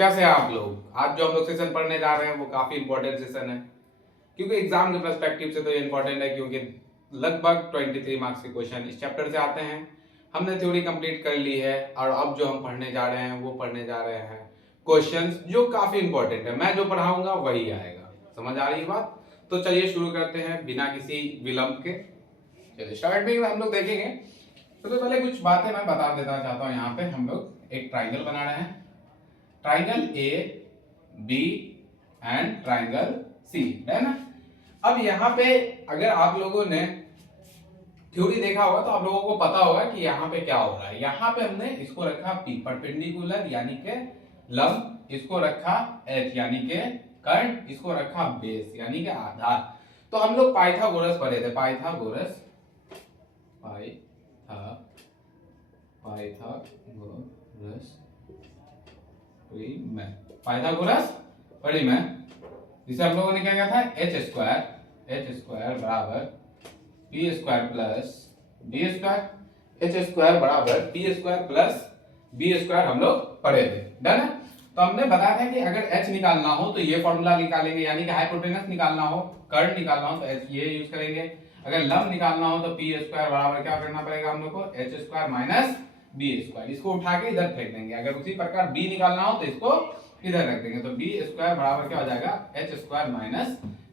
कैसे हैं आप लोग? आज जो हम लोग सेशन पढ़ने जा रहे हैं वो काफी इंपॉर्टेंट सेशन है, क्योंकि एग्जाम के पर्सपेक्टिव से तो ये इंपॉर्टेंट है, क्योंकि लगभग 23 मार्क्स के क्वेश्चन इस चैप्टर से आते हैं। हमने थ्योरी कंप्लीट कर ली है और अब जो हम पढ़ने जा रहे हैं वो पढ़ने जा रहे हैं क्वेश्चंस जो काफी इंपॉर्टेंट है। मैं जो पढ़ाऊंगा वही आएगा। समझ आ रही है बात? तो चलिए शुरू करते हैं बिना किसी विलंब के। चलिए स्टार्ट में हम लोग देखेंगे। तो पहले कुछ बातें मैं बता देना चाहता हूँ। यहाँ पे हम लोग एक ट्राइंगल बना रहे हैं, triangle a b and triangle c, है ना। अब यहाँ पे अगर आप लोगों ने थ्योरी देखा होगा तो आप लोगों को पता होगा कि यहाँ पे क्या हो रहा है। यहाँ पे हमने इसको रखा पी परपेंडिकुलर यानी के लंब, इसको रखा एच यानी के कर्ण, इसको रखा बेस यानी के आधार। तो हम लोग पाइथागोरस पढ़े थे, पाइथागोरस पढ़ी मैं, जिसे हम लोगों ने क्या किया था, एच स्क्वायर बराबर P square plus B square, H square बराबर P square plus B square हम लोग पढ़े थे। डन है। तो हमने बताया था कि अगर एच निकालना हो तो ये फॉर्मूला निकालेंगे, यानी कि हाइपोटेनस निकालना हो, कर्ण निकालना हो तो एच ये यूज करेंगे। अगर लंब निकालना हो तो पी स्क्वायर बराबर क्या करना पड़ेगा हम लोग को, h square minus b square. इसको उठा के इधर फेंक देंगे। अगर उसी प्रकार बी निकालना हो तो इसको इधर रख देंगे। तो बी स्क्वायर बराबर क्या हो जाएगा, H square minus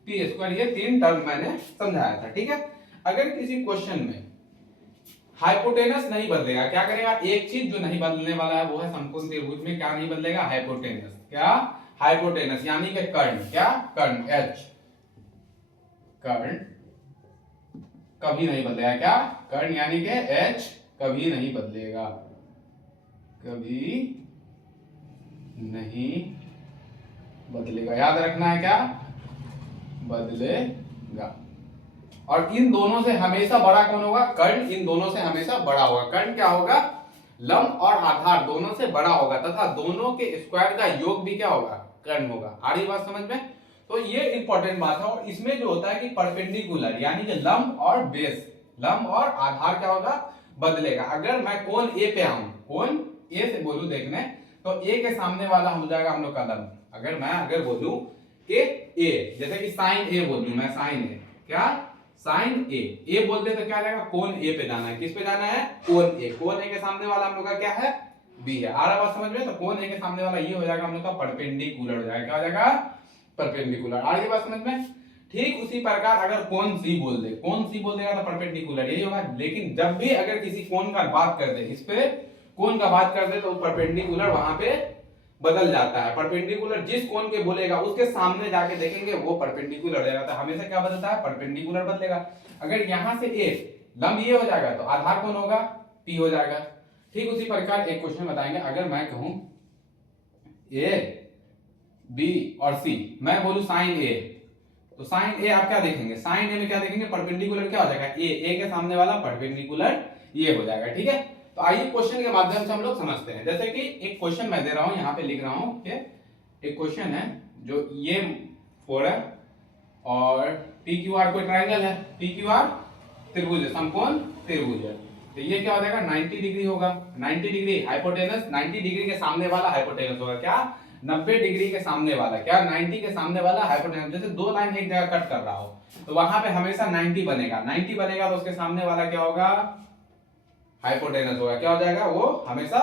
P square. ये तीन टर्म मैंने समझाया था, ठीक है। अगर किसी क्वेश्चन में हाइपोटेनस नहीं बदलेगा, क्या करेगा, एक चीज जो नहीं बदलने वाला है वो है समकोण त्रिभुज में क्या नहीं बदलेगा, हाइपोटेनस। क्या हाइपोटेनस यानी कि कर्ण, क्या कर्ण एच, कर्ण कभी नहीं बदलेगा। क्या कर्ण यानी कि एच कभी नहीं बदलेगा, कभी नहीं बदलेगा। याद रखना है, क्या बदलेगा। और इन दोनों से हमेशा बड़ा कौन होगा, कर्ण इन दोनों से हमेशा बड़ा होगा। कर्ण क्या होगा, लंब और आधार दोनों से बड़ा होगा तथा दोनों के स्क्वायर का योग भी क्या होगा, कर्ण होगा। आ रही बात समझ में? तो ये इंपॉर्टेंट बात है। और इसमें जो होता है कि परपेंडिकुलर यानी कि लंब और बेस, लंब और आधार क्या होगा, बदलेगा। अगर मैं कोण ए पे आऊं, कोण ए से बोलूं देखने, तो ए के सामने वाला हो जाएगा हम लोग का लंब। अगर बोलूं कि ए, जैसे कि साइन ए बोलूं मैं, साइन ए, क्या साइन ए बोलते तो क्या जाएगा, कोण ए पे जाना है। किस पे जाना है, कोण ए। कोण ए के सामने वाला हम लोग का क्या है, बी है। आ रहा बात समझ में? तो कोण ए के सामने वाला ये हो जाएगा हम लोग का परपेंडिकुलर हो जाएगा। क्या हो जाएगा, परपेंडिकुलर। आ रही बात समझ में? ठीक उसी प्रकार अगर कोण सी बोल दे, कोण सी बोल देगा तो परपेंडिकुलर यही होगा। लेकिन जब भी अगर किसी कोण का बात कर दे, इस पे कोण का बात कर दे, तो परपेंडिकुलर वहां पे बदल जाता है। परपेंडिकुलर जिस कोण के बोलेगा उसके सामने जाके देखेंगे वो परपेंडिकुलर रहेगा। तो हमेशा क्या बदलता है, परपेंडिकुलर बदलेगा। अगर यहां से ए लंब ये हो जाएगा तो आधार कौन होगा, पी हो जाएगा। ठीक उसी प्रकार एक क्वेश्चन बताएंगे। अगर मैं कहूं ए बी और सी, मैं बोलूं साइन ए, तो साइन ए आप क्या देखेंगे, साइन ए में क्या देखेंगे, परपेंडिकुलर क्या हो जाएगा, ए के सामने वाला परपेंडिकुलर ये हो जाएगा। ठीक है। तो आइए क्वेश्चन के माध्यम से हम लोग समझते हैं। जैसे कि एक क्वेश्चन मैं दे रहा हूं, यहाँ पे लिख रहा हूं कि एक क्वेश्चन है जो ये 4 है और पी क्यू आर कोई ट्राइंगल है, पी क्यू आर त्रिभुज है, समकोण त्रिभुज है। तो ये क्या हो जाएगा, 90 डिग्री होगा। 90 डिग्री हाइपोटेनस, 90 डिग्री के सामने वाला हाइपोटेनस होगा। क्या 90 डिग्री के सामने वाला, क्या 90 के सामने वाला हाइपोटेनस। जैसे दो लाइन एक जगह कट कर रहा हो तो वहां पे हमेशा 90 बनेगा। 90 बनेगा तो उसके सामने वाला क्या होगा, हाइपोटेनस होगा। क्या हो जाएगा, वो हमेशा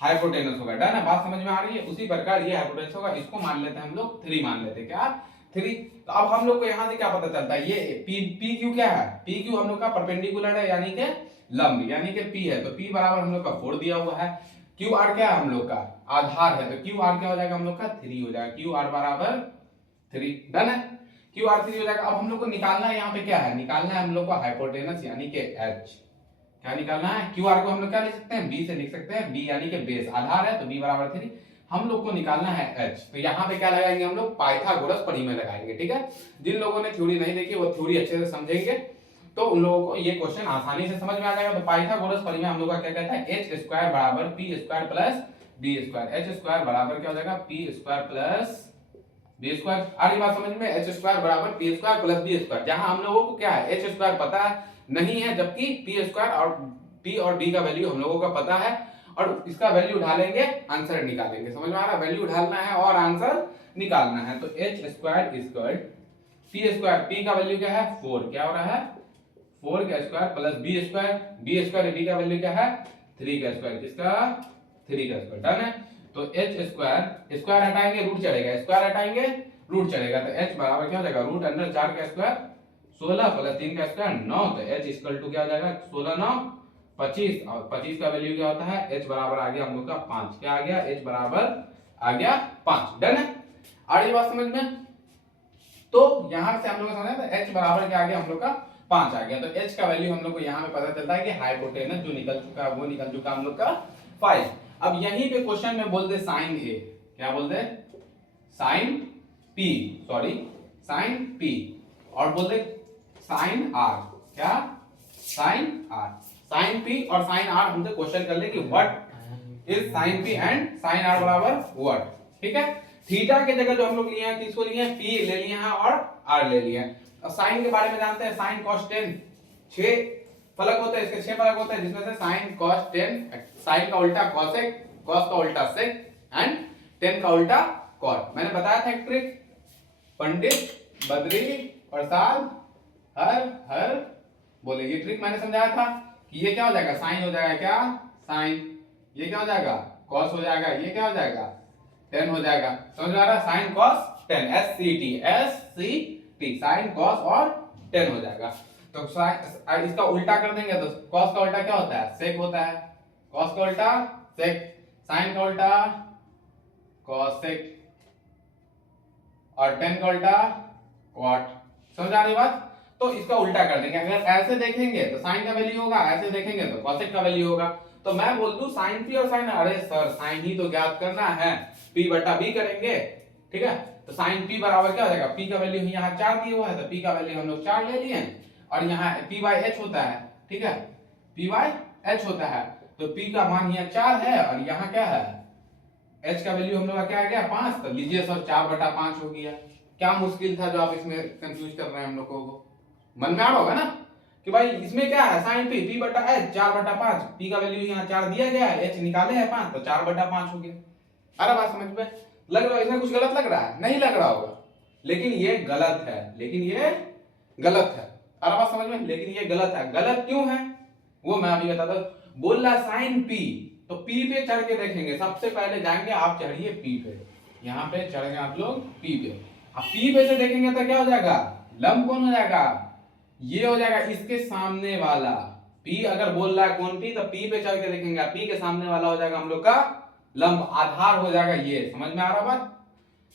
हाइपोटेनस होगा। डन है, बात समझ में आ रही है? उसी प्रकार ये हाइपोटेनस होगा। इसको मान लेते हैं हम लोग 3 मान लेते हैं। क्या 3। तो अब हम लोग को यहां से क्या पता चलता है, ये पी क्यू क्या है, पी क्यू हम लोग का परपेंडिकुलर है यानी कि लंब, यानी कि पी है। तो पी बराबर हम लोग का 4 दिया हुआ है। क्यू आर क्या है हम लोग का, आधार है। तो क्यू आर क्या हो जाएगा हम लोग का, 3 हो जाएगा। क्यू आर बराबर 3। डन है, क्यू आर 3 हो जाएगा। अब हम लोग को निकालना है यहाँ पे क्या है, निकालना है हम लोग को हाइपोटेनस यानी कि एच। क्या निकालना है, क्यू आर को हम लोग क्या लिख सकते हैं, बी से लिख सकते हैं। बी यानी कि बेस, आधार है तो बी बराबर 3। हम लोग को निकालना है एच। तो यहाँ पे क्या लगाएंगे हम लोग, पाइथागोरस परिमेय लगाएंगे। ठीक है। जिन लोगों ने थ्योरी नहीं देखी वो थ्योरी अच्छे से समझेंगे तो उन लोगों को ये क्वेश्चन आसानी से समझ में आ जाएगा। तो पाइथागोरस परिमेय हम लोग का क्या कहता है, एच स्क्वायर बराबर P square plus B square. H square बराबर क्या हो जाएगा, P square plus B square. आ रही बात समझ में? एच स्क्वायर बराबर P square plus B square. जहां हम लोगों को क्या है, एच स्क्वायर पता है नहीं है, जबकि पी स्क्वायर और पी और बी का वैल्यू हम लोगों का पता है। और इसका वैल्यू ढालेंगे, आंसर निकालेंगे। समझ में आ रहा है? वैल्यू ढालना है और आंसर निकालना है। तो h square equal p square, p का वैल्यू क्या है 4, क्या हो रहा है 4 का square plus B square, b square b का वैल्यू क्या है 3 का स्क्वायर, किसका 3 का स्क्वायर। डन है। तो h स्क्वायर, स्क्वायर हटाएंगे रूट चढ़ेगा, स्क्वायर हटाएंगे रूट चढ़ेगा, तो h बराबर क्या हो जाएगा रूट अंडर 4 का स्क्वायर 16 प्लस 3 का स्क्वायर 9, तो h इक्वल टू क्या हो जाएगा 16 9 25, और 25 का वैल्यू क्या होता है h बराबर आ गया हम लोग का 5, क्या आ गया h बराबर आ गया 5। डन है। और ये बात समझ में, तो यहां से हम लोग समझे तो h बराबर क्या आ गया हम लोग का 5 आ गया। तो h का वैल्यू हम लोग को यहां पे पता चलता है कि हाइपोटेनस जो निकल चुका है वो निकल चुका हम लोग का 5। अब यहीं पे क्वेश्चन में बोल दे साइन a, क्या बोल दे sine p, sorry sine p, और बोल दे साइन r, क्या साइन r, साइन p और साइन r हमसे क्वेश्चन कर ले कि what is sine p and sine r बराबर व्हाट। ठीक है। थीटा के जगह जो हम लोग लिए हैं किसको लिए हैं p ले लिए हैं और r ले लिए हैं। और साइन के बारे में जानते हैं, साइन cos 10 6 फलक होते हैं, इसके 6 फलक होते हैं, जिसमें से साइन cos 10, साइन का उल्टा cosec, cos का उल्टा sec एंड 10 का उल्टा cot। मैंने बताया था एक ट्रिक, पंडित बद्री प्रसाद हर हर बोले, ये ट्रिक मैंने समझाया था कि ये क्या हो जाएगा साइन हो जाएगा, क्या साइन, ये क्या हो जाएगा cos हो जाएगा, ये क्या हो जाएगा 10 हो जाएगा। समझ में आ रहा है? Sine cos 10 SCT sine cos और 10 हो जाएगा। तो इसका उल्टा कर देंगे तो cos का उल्टा क्या होता है sec होता है, cos का उल्टा sec, साइन का उल्टा cosec और 10 का उल्टा cot। समझ आ रही बात? तो इसका उल्टा कर देंगे, अगर ऐसे देखेंगे तो साइन का वैल्यू होगा, ऐसे देखेंगे तो cosec का वैल्यू होगा। तो मैं बोल दूं साइन p और साइन, अरे सर साइन ही तो ज्ञात करना है, p बटा b करेंगे। ठीक है। तो साइन p बराबर क्या हो जाएगा, p का वैल्यू यहाँ 4 दिया हुआ है तो p का वैल्यू हम लोग 4 ले लिए और यहाँ p बाई h होता है। ठीक है, p बाई h होता है, तो p का मान यहाँ 4 है और यहाँ क्या है h का वैल्यू हम लोग का क्या आ गया 5, तो लीजिए सर 4 बटा 5 हो गया। क्या मुश्किल था जो आप इसमें कंफ्यूज कर रहे हैं हम लोगों को, मन में आ रहा होगा ना कि भाई इसमें क्या है साइन p बटा h 4 बटा 5, p का वैल्यू यहाँ 4 दिया गया है, h निकाले है 5, तो 4 बटा 5 हो गया। अरे बात समझ में लग रहा है, इसमें कुछ गलत लग रहा है, नहीं लग रहा होगा, लेकिन ये गलत है, लेकिन ये गलत है। अरे बात समझ में, लेकिन ये गलत है, गलत क्यों है वो मैं अभी बताता हूं। बोल रहा साइन p, तो p पे चढ़ के देखेंगे, सबसे पहले जाएंगे आप चढ़िए p पे, यहाँ पे चढ़ गए आप लोग p पे, अब p पे से देखेंगे तो क्या हो जाएगा लंब कौन हो जाएगा, ये हो जाएगा इसके सामने वाला p, अगर बोल रहा है कौन p, तो p पे चढ़ के देखेंगे, p के सामने वाला हो जाएगा हम लोग का लंब, आधार हो जाएगा ये। समझ में आ रहा बात?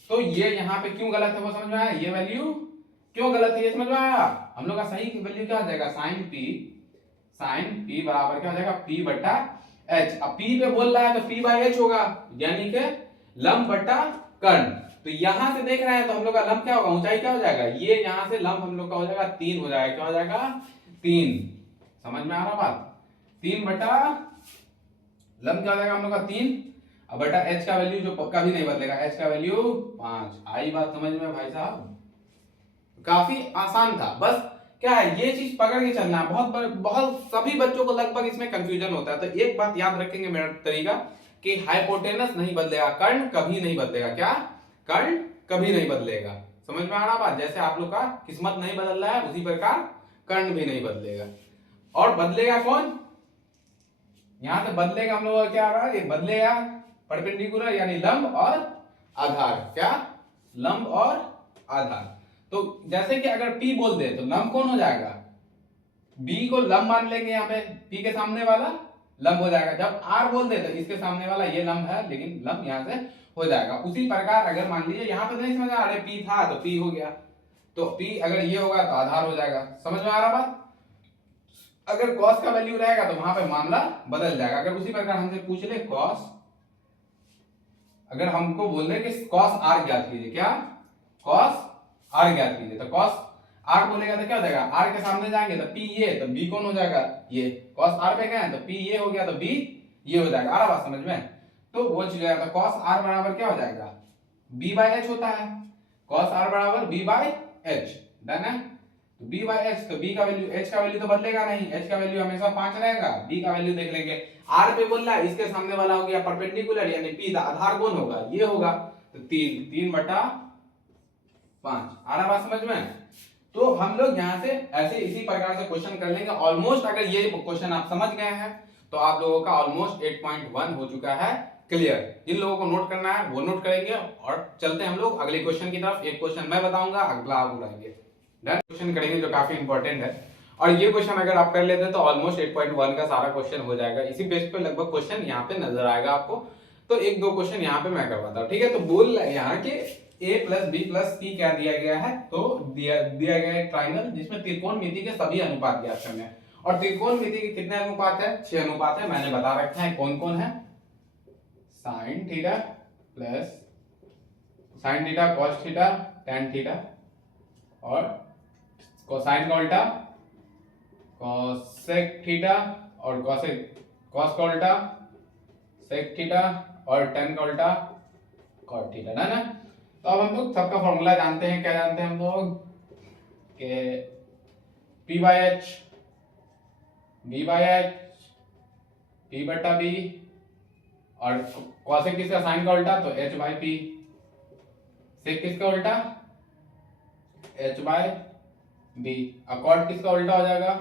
तो ये यहाँ पे क्यों गलत है वो समझ में आया, ये वैल्यू क्यों गलत है ये समझ में आया। हम लोग का सही वैल्यू क्या हो जाएगा साइन p बराबर क्या हो जाएगा p बटा h। अब p पे बोल रहा है तो p बाई h होगा, यानी कि लंब बटा कर्ण। तो यहां से देख रहे हैं तो हम लोग का लंब क्या होगा, ऊंचाई क्या हो जाएगा, ये यहां से लंब हम लोग का हो जाएगा 3 हो जाएगा, क्या हो जाएगा 3। समझ में आ रहा बात, 3 बटा लंब क्या हो जाएगा हम लोग का 3, अब बटा h का वैल्यू जो कभी नहीं बदलेगा, h का वैल्यू 5। आई बात समझ में भाई साहब, काफी आसान था, बस क्या है ये चीज पकड़ के चलना है। बहुत सभी बच्चों को लगभग इसमें कंफ्यूजन होता है। तो एक बात याद रखेंगे मेरा तरीका कि हाइपोटेनस नहीं बदलेगा, कर्ण कभी नहीं बदलेगा, क्या कर्ण कभी नहीं बदलेगा। समझ में आ रहा बात, जैसे आप लोग का किस्मत नहीं बदल रहा है उसी प्रकार कर्ण भी नहीं बदलेगा। और बदलेगा कौन, यहां से बदलेगा हम लोग क्या आ रहा है, ये बदलेगा परपेंडिकुलर यानी लंब और आधार, क्या लंब और आधार। तो जैसे कि अगर P बोल दे तो लंब कौन हो जाएगा, B को लंब मान लेंगे, यहाँ पे P के सामने वाला लंब हो जाएगा। जब R बोल दे तो इसके सामने वाला ये लंब है, लेकिन लंब यहाँ से हो जाएगा। उसी प्रकार अगर मान लीजिए यहाँ पे नहीं समझ, अरे P था तो P हो गया, तो P अगर ये होगा तो आधार हो जाएगा। समझ में आ रहा बात, अगर cos का वैल्यू रहेगा तो वहां पे मामला बदल जाएगा। अगर उसी प्रकार हमसे पूछ ले cos, अगर हमको बोल दे कि cos r ज्ञात कीजिए, क्या cos r ज्ञात कीजिए, तो cos r बोलेगा तो क्या हो जाएगा, r के सामने जाएंगे तो p ये, तो b कौन हो जाएगा ये, cos r पे गए तो p ये हो गया तो b ये हो जाएगा। आ रहा बात समझ में, तो वो चीज गया, तो cos r बराबर क्या हो जाएगा b बाई h होता है, cos r बराबर b बाई h। डन है। तो b बाय h, तो b का वैल्यू, h का वैल्यू तो बदलेगा नहीं, h का वैल्यू हमेशा 5 रहेगा। b का वैल्यू देख लेंगे, r पे बोल रहा है, इसके सामने वाला हो गया परपेंडिकुलर, यानी p का आधार कौन होगा, ये होगा, तो 3 बटा 5 आ रहा बात समझ में। तो हम लोग यहाँ से ऐसे इसी प्रकार से क्वेश्चन कर लेंगे। ऑलमोस्ट अगर ये क्वेश्चन आप समझ गए हैं तो आप लोगों का ऑलमोस्ट 8.1 हो चुका है क्लियर। जिन लोगों को नोट करना है वो नोट करेंगे और चलते हैं हम लोग अगले क्वेश्चन की तरफ। एक क्वेश्चन मैं बताऊंगा, अगला आप उड़ाएंगे। डन, क्वेश्चन करेंगे जो काफी इंपॉर्टेंट है, और ये क्वेश्चन अगर आप कर लेते हैं तो ऑलमोस्ट 8.1 का सारा क्वेश्चन हो जाएगा। इसी बेस पे लगभग क्वेश्चन यहाँ पे नजर आएगा आपको, तो एक दो क्वेश्चन यहाँ पे मैं करवाता हूँ, ठीक है। तो बोल यहाँ के a प्लस बी प्लस सी क्या दिया गया है, तो दिया गया है एक ट्राइंगल जिसमें त्रिकोणमिति के सभी अनुपात ज्ञात करने हैं। और त्रिकोणमिति के कितने अनुपात है, 6 अनुपात है, मैंने बता रखा है कौन कौन है। Sine theta plus sine theta cos theta tan theta, और कोसाइन का उल्टा कोसेक थीटा, और कॉस का उल्टा सेक थीटा, और टेन का उल्टा कॉट थीटा, ना। तो अब हम लोग सबका फॉर्मूला जानते हैं, क्या जानते हैं हम लोग के p by H, b by H, p बटा b, और कॉसेक किसका, साइन का उल्टा तो h बाय p, सेक किसका उल्टा h बाय b, और कॉट किसका उल्टा हो जाएगा,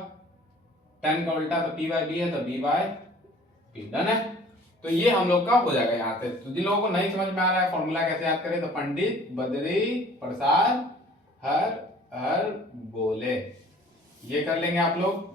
टेन का उल्टा तो p बाय b है तो b बाय p। डन है, तो ये हम लोग का हो जाएगा यहाँ से। तो जिन लोगों को नहीं समझ में आ रहा है फॉर्मूला कैसे याद करें, तो पंडित बद्री प्रसाद हर हर बोले, ये कर लेंगे आप लोग,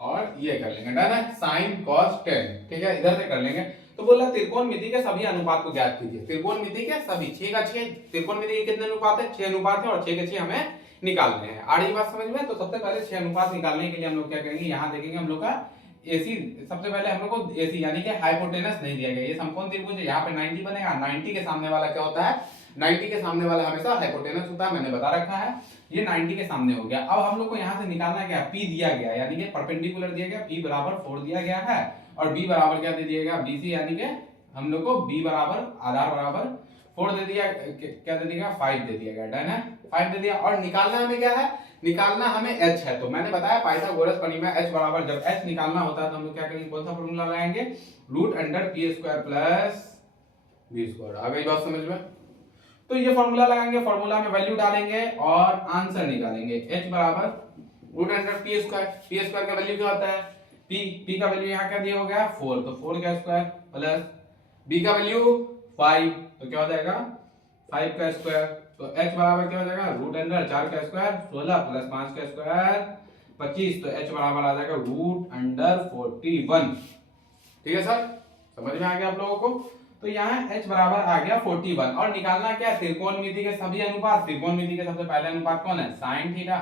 और ये कर लेंगे। डन है, साइन कॉस टेन, ठीक है, इधर से कर लेंगे। तो बोला त्रिकोणमिति के सभी अनुपात को ज्ञात कीजिए। त्रिकोणमिति के सभी 6 का 6, त्रिकोणमिति के कितने अनुपात है, 6 अनुपात है, और 6 के 6 हमें निकालने हैं। आ रही बात समझ में। तो सबसे पहले 6 अनुपात निकालने के लिए हम लोग क्या करेंगे, यहाँ देखेंगे हम लोग का एसी, सबसे पहले हम लोग को एसी यानी कि हाइपोटेनस नहीं दिया गया। ये समकोण त्रिभुज है, यहाँ पे 90 बनेगा, 90 के सामने वाला क्या होता है, 90 के सामने वाला हमेशा हाइपोटेनस होता है, मैंने बता रखा है। ये 90 के सामने हो गया। अब हम लोग को यहाँ से निकालना क्या, P दिया गया यानी कि परपेंडिकुलर दिया गया, P बराबर 4 दिया गया है, और B बराबर क्या दे दिया गया, BC, यानी कि हम लोग को B बराबर आधार बराबर 4 दे दिया, क्या दे दिया, 5 दे दिया गया। डन है, 5 दे दिया। और निकालना हमें क्या है, निकालना हमें h है। तो मैंने बताया पाइथागोरस प्रमेय, h बराबर, जब h निकालना होता है तो हम लोग क्या करेंगे, कौन सा फॉर्मूला लगाएंगे, root under p square plus b square. आ गई बात समझ में। तो ये फॉर्मूला लगाएंगे, फॉर्मूला में वैल्यू डालेंगे और आंसर निकालेंगे। h बराबर रूट अंडर p स्क्वायर का वैल्यू क्या होता है, p का वैल्यू यहाँ क्या दिया हो गया 4, तो 4 का स्क्वायर प्लस b का वैल्यू 5, तो क्या हो जाएगा 5 का स्क्वायर, तो h बराबर क्या हो जाएगा, रूट अंडर 4 का स्क्वायर 16 प्लस 5 का स्क्वायर 25, तो h बराबर आ जाएगा रूट अंडर 41। ठीक है सर, समझ में आ गया आप लोगों को। तो यहाँ h बराबर आ गया 41, और निकालना क्या, त्रिकोणमिति के सभी अनुपात। त्रिकोणमिति के सबसे पहले अनुपात कौन है, साइन थीटा।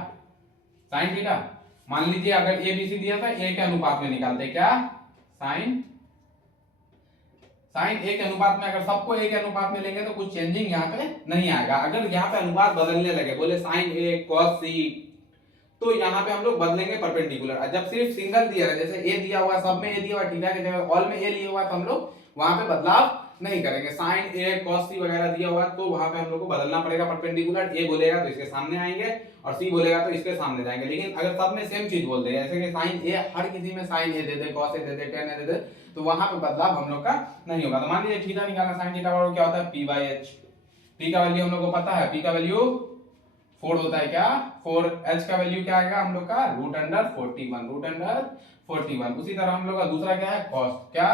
साइन थीटा मान लीजिए अगर a b c दिया था, a के अनुपात में निकालते क्या, साइन a के अनुपात में, अगर सबको a के अनुपात में लेंगे तो कुछ चेंजिंग यहाँ पे नहीं आएगा। अगर यहाँ पे अनुपात बदलने लगे, बोले साइन a cos c, तो यहाँ पे हम लोग बदलेंगे परपेंडिकुलर। जब सिर्फ सिंगल दिया है, जैसे a दिया हुआ, सब में a दिया हुआ, थीटा की जगह ऑल में a लिया हुआ, तो हम लोग वहां पे बदलाव नहीं करेंगे। साइन a cos c वगैरह दिया हुआ तो वहां पे हम लोग को बदलना पड़ेगा परपेंडिकुलर। a बोलेगा तो इसके सामने आएंगे और c बोलेगा तो इसके सामने जाएंगे। लेकिन अगर सब में सेम चीज बोल दे, जैसे कि साइन a, हर किसी में साइन a दे दे, cos a दे दे, tan a दे दे, तो वहां पे बदलाव हम लोग का नहीं होगा। तो मान लीजिए थीटा निकालना, साइन थीटा बराबर क्या होता है, p बाय h। p का वैल्यू हम लोग को पता है, p का वैल्यू 4 होता है क्या, 4। h का वैल्यू क्या आएगा हम लोग का, रूट अंडर 41, रूट अंडर 41। उसी तरह हम लोग का दूसरा क्या है, cos, क्या,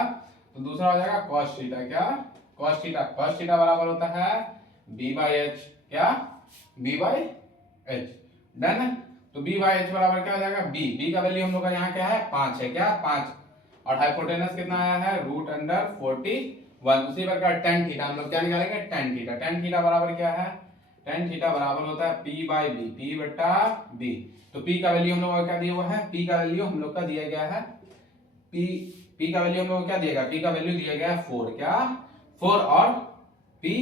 तो दूसरा हो जाएगा cos थीटा, क्या, cos थीटा। cos थीटा बराबर होता है b बाय h, क्या, b बाय h। डन है, तो b बाय h बराबर क्या हो जाएगा, b का वैल्यू हम लोग का यहाँ क्या है, 5 है, क्या, 5, और हाइपोटेनस कितना आया है, रूट अंडर 41। उसी प्रकार tan थीटा हम लोग क्या निकालेंगे, tan थीटा। tan थीटा बराबर क्या है, tan थीटा बराबर होता है p बाय b, p बटा b। तो p का वैल्यू हम लोग का क्या दिया हुआ है, p का वैल्यू हम लोग का दिया गया है, p का वैल्यू हम लोग को क्या दिएगा, p का वैल्यू दिया गया है 4, क्या, 4, और p,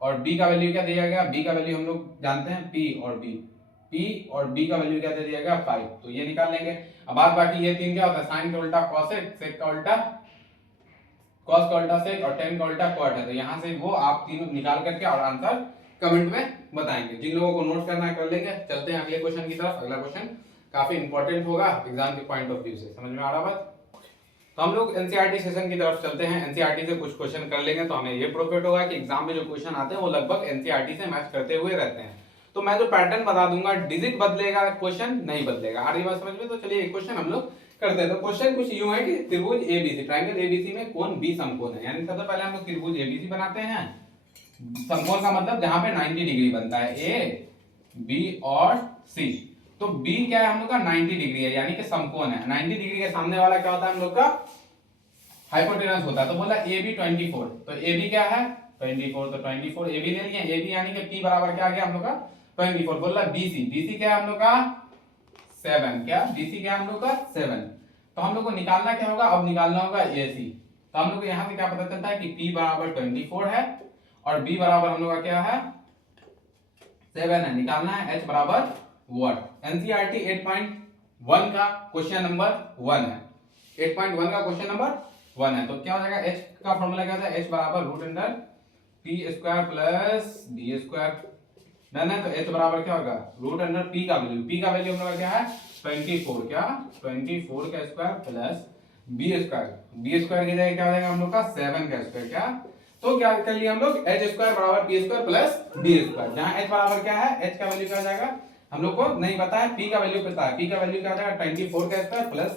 और b का वैल्यू क्या दिया गया, b का वैल्यू हम लोग जानते हैं p और b का वैल्यू क्या दे दिया गया 5, तो ये निकाल लेंगे। अब बात बाकी ये तीन क्या होता है, साइन का उल्टा कॉसेक, सेक का उल्टा कॉस का उल्टा सेक, और टेन का उल्टा कॉट है। तो यहाँ से वो आप तीनों निकाल करके और आंसर कमेंट में बताएंगे। जिन लोगों को नोट करना है कर लेंगे। चलते हैं अगले क्वेश्चन की तरफ। अगला क्वेश्चन काफी इंपॉर्टेंट होगा एग्जाम के पॉइंट ऑफ व्यू से, समझ में आ रहा बात। तो हम लोग एनसीईआरटी सेशन की तरफ चलते हैं। एनसीईआरटी से कुछ क्वेश्चन कर लेंगे तो हमें ये प्रॉफिट होगा कि एग्जाम में जो क्वेश्चन आते हैं वो लगभग एनसीईआरटी से मैच करते हुए रहते हैं। तो मैं जो पैटर्न बता दूंगा, डिजिट बदलेगा, क्वेश्चन नहीं बदलेगा। आ रही बात समझ में। तो चलिए एक क्वेश्चन हम लोग करते हैं। तो क्वेश्चन कुछ यूं है कि त्रिभुज एबीसी, ट्रायंगल एबीसी में कोण बी समकोण है। यानी सबसे पहले हम लोग त्रिभुज एबीसी बनाते हैं। समकोण का मतलब जहां पे 90 डिग्री बनता है, ए बी और सी। तो बी क्या है हम लोग का 90 डिग्री है, यानी कि समकोण है। 90 डिग्री के सामने वाला क्या होता है हम लोग का, हाइपोटेनस होता है। तो बोला ए बी 24, तो ए बी क्या है 24, तो 24 ए बी ले लिए। ए बी यानी कि पी बराबर क्या आ गया हम लोग का 24। बोला बी सी, बी सी क्या है हम लोग का 7, क्या बी सी क्या है हम लोग का 7। तो हम लोग को निकालना क्या होगा, अब निकालना होगा ए सी। तो हम लोग को यहाँ से क्या पता चलता है कि p बराबर 24 है और b बराबर हम लोग का क्या है 7 है। निकालना है h बराबर व्हाट। एनसीईआरटी 8.1 का क्वेश्चन नंबर 1 है। 8.1 का क्वेश्चन नंबर 1 है। तो क्या हो जाएगा, h का फॉर्मूला क्या होता है, h बराबर root under p square plus b square. Done है। तो h बराबर क्या होगा रूट अंडर p का वैल्यू, p का वैल्यू हम लोग का क्या है 24, क्या 24 का square plus b square, b square की जगह क्या हो जाएगा हम लोग का 7 का स्क्वायर, क्या। तो क्या कर लिया हम लोग h स्क्वायर बराबर p square plus b square, जहां h बराबर क्या है, h का वैल्यू क्या हो जाएगा हम लोग को नहीं पता है, p का वैल्यू पता है। p का वैल्यू क्या हो जाएगा 24 का स्क्वायर प्लस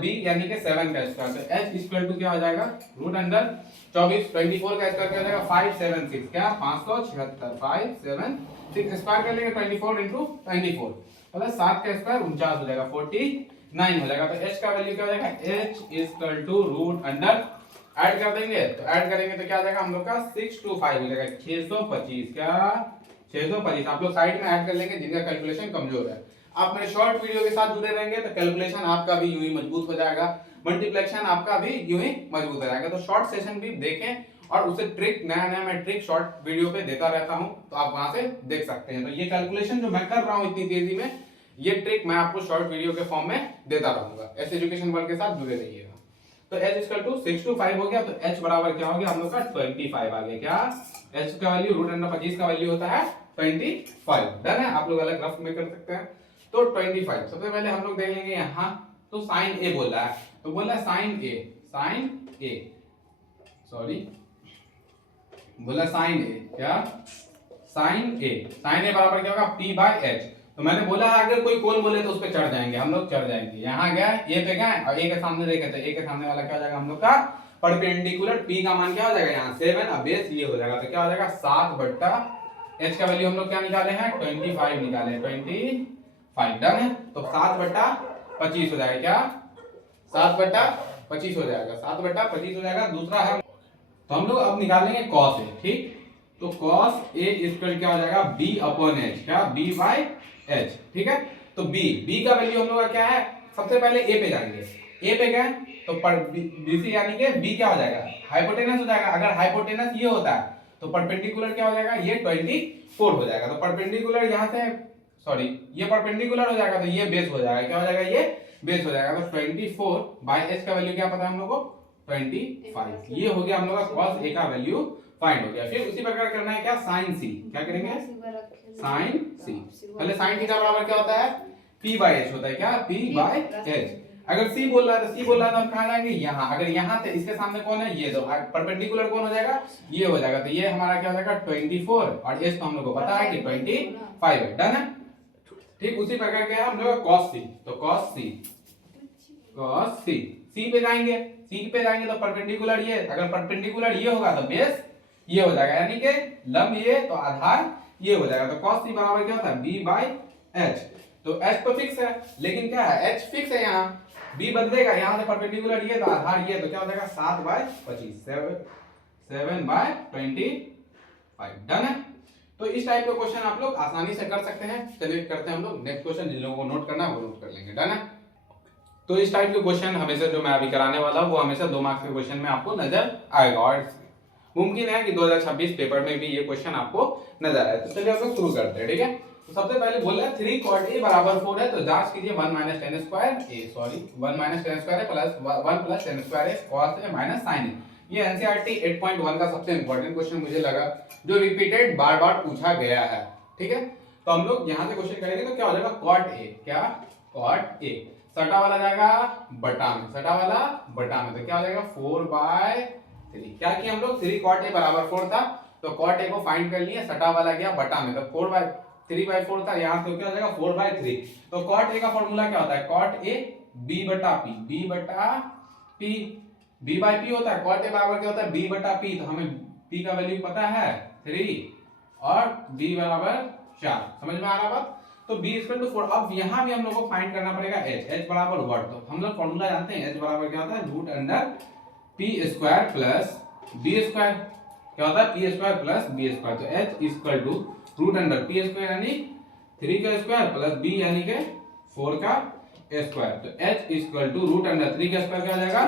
b यानी कि 7 का स्क्वायर। तो h इक्वल टू क्या हो जाएगा रूट अंडर 24, 24 का स्क्वायर क्या हो जाएगा 576, क्या 576, 576 स्क्वायर कर लेंगे 24 into 24 प्लस 7 का स्क्वायर 49 हो जाएगा 49 हो जाएगा। तो h का वैल्यू क्या हो जाएगा h equal to root under, add कर देंगे तो ऐड करेंगे तो क्या आ जाएगा हम लोग का 625 हो जाएगा 625, क्या 625। आप लोग साइड में ऐड कर लेंगे जिनका कैलकुलेशन कमजोर है। आप मेरे शॉर्ट वीडियो के साथ जुड़े रहेंगे तो कैलकुलेशन आपका भी यूं ही मजबूत हो जाएगा, मल्टीप्लिकेशन आपका भी यूं ही मजबूत हो जाएगा। तो शॉर्ट सेशन भी देखें और उसे ट्रिक नया नया मैं ट्रिक शॉर्ट वीडियो पे देता रहता हूं, तो आप वहां से देख सकते हैं। तो ये कैलकुलेशन जो मैं कर रहा हूं इतनी तेजी में, ये ट्रिक मैं आपको शॉर्ट वीडियो के फॉर्म में देता रहूंगा। ऐसे एजुकेशन वर्ल्ड के साथ जुड़े रहिएगा। तो h इक्वल टू 625 हो गया, तो h बराबर क्या हो गया हम लोग का 25 आ गया, क्या h का वैल्यू रूट अंडर 25 का वैल्यू होता है 25। डन है। आप लोग अलग रफ में कर सकते हैं। तो 25 सबसे पहले हम लोग देख लेंगे यहाँ। तो साइन a बोल रहा है, तो बोल रहा है साइन a सॉरी बोला साइन a, क्या साइन a बराबर क्या होगा p बाय h। तो मैंने बोला है अगर कोई कोण बोले तो उस पे चढ़ जाएंगे, हम लोग चढ़ जाएंगे। यहाँ गया ए पे गए और ए के सामने देखे तो ए के सामने वाला क्या हो जाएगा हम लोग का परपेंडिकुलर, p का मान क्या हो जाएगा यहाँ 7, अब बेस ये हो जाएगा तो क्या हो जाएगा 7 बट्टा h का वैल्यू हम लोग क्या निकाले हैं 25 निकाले 25। डन है। तो 7 बट्टा 25 हो जाएगा, क्या 7 बट्टा 25 हो जाएगा, 7 बट्टा 25 हो जाएगा। दूसरा है तो हम लोग अब निकालेंगे cos a, ठीक। तो cos a इक्वल क्या हो जाएगा b अपॉन h, क्या b बाय h, ठीक है। तो b का वैल्यू हम लोग का क्या है, सबसे पहले a पे जाएंगे, a पे गए तो bc यानी कि b क्या हो जाएगा हाइपोटेनस हो जाएगा। अगर हाइपोटेनस ये होता है तो परपेंडिकुलर क्या हो जाएगा ये 24 हो जाएगा। तो परपेंडिकुलर यहाँ से सॉरी ये परपेंडिकुलर हो जाएगा तो ये बेस हो जाएगा, क्या हो जाएगा ये बेस हो जाएगा। तो 24 बाय h का वैल्यू क्या पता है हम लोग को 25। ये हो गया हम लोग का cos a का वैल्यू फाइंड हो गया। फिर उसी प्रकार करना है क्या sin c, क्या करेंगे sin c। पहले sin थीटा बराबर क्या होता है p बाय h होता है, क्या p बाय h। अगर c बोल रहा है तो c बोल रहा है तो हम कहां जाएंगे यहाँ। अगर यहाँ से इसके सामने कौन है ये, तो परपेंडिकुलर कौन हो जाएगा ये हो जाएगा। तो ये हमारा क्या हो जाएगा 24 और h तो हम लोग को पता है कि 25 है। डन है। ठीक उसी प्रकार के हम लोग cos c, तो cos c c पे जाएंगे, c पे जाएंगे तो परपेंडिकुलर ये, अगर परपेंडिकुलर ये होगा तो बेस ये हो जाएगा, यानी कि लंब ये तो आधार ये हो जाएगा। तो cos c बराबर क्या होता है b बाय h। तो h तो फिक्स है लेकिन क्या है h फिक्स है, यहाँ b बदलेगा, यहाँ से परपेंडिकुलर ये तो आधार ये, तो क्या हो जाएगा 7 बाय 25 7 बाय 25। डन है। तो इस टाइप का क्वेश्चन आप लोग आसानी से कर सकते हैं। चलिए करते हैं हम लोग नेक्स्ट क्वेश्चन, जिन लोगों को नोट करना है वो नोट कर लेंगे। डन है। तो इस टाइप के क्वेश्चन हमेशा जो मैं अभी कराने वाला हूं वो हमेशा 2 मार्क्स के क्वेश्चन में आपको नजर आएगा और मुमकिन है कि 2026 पेपर में भी ये क्वेश्चन आपको नजर आए। तो चलिए हम लोग शुरू करते हैं, ठीक है। तो सबसे पहले बोल रहा है 3 cot a बराबर 4 है, तो जांच कीजिए 1 minus ten square a sorry 1 minus ten square है प्लस 1 प्लस टेन स्क्वायर है cos a minus sin a। ये एनसीईआरटी 8.1 का सबसे इंपॉर्टेंट क्वेश्चन मुझे लगा, जो रिपीटेड बार बार पूछा गया है। ठीक है, तो हम लोग यहाँ से क्वेश्चन करेंगे तो क्या हो जाएगा कॉट ए, क्या कॉट ए, सटा वाला जाएगा बटा में, सटा वाला बटा में, तो क्या हो जाएगा 4/3। क्या किया हम लोग 3 कॉट ए बराबर 4 था, तो कॉट ए को फाइंड कर लिए, सटा वाला गया बटा में, तो 3/4 था यहाँ, तो क्या हो जाएगा 4/3। तो कॉट ए का फॉर्मूला क्या होता है, कॉट ए बी बटा पी, बी बटा पी, बी बाई पी होता है। कॉट ए बराबर क्या होता है बी बटा पी, तो हमें पी का वैल्यू पता है 3 और बी बराबर 4, समझ में आ रहा बात। तो b इक्वल टू 4। अब यहाँ भी हम लोग को फाइंड करना पड़ेगा h, h बराबर व्हाट, तो हम लोग फॉर्मूला जानते हैं h बराबर क्या होता है root under p square plus B square, क्या होता है p square plus B square, तो h equal to root under p square यानी 3 का स्क्वायर प्लस b यानी के 4 का स्क्वायर, तो h equal to root under 3 का स्क्वायर क्या हो जाएगा,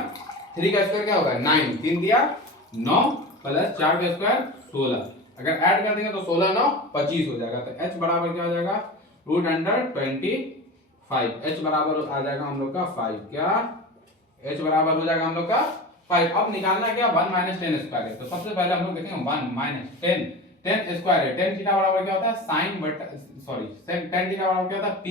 3 का स्क्वायर क्या होगा 9, 3 दिया 9 प्लस 4 का स्क्वायर 16, अगर ऐड कर देंगे तो 16 9 25 हो जाएगा, तो h बराबर क्या हो जाएगा रूट अंडर 25, h बराबर आ जाएगा हम लोग का 5, क्या h बराबर हो जाएगा हम लोग का 5। अब निकालना क्या 1 माइनस 10 स्क्वायर है, तो सबसे पहले हम लोग देखेंगे 1 माइनस 10 स्क्वायर है, 10 थीटा बराबर क्या होता है साइन बटा सॉरी 10 थीटा बराबर क्या होता है p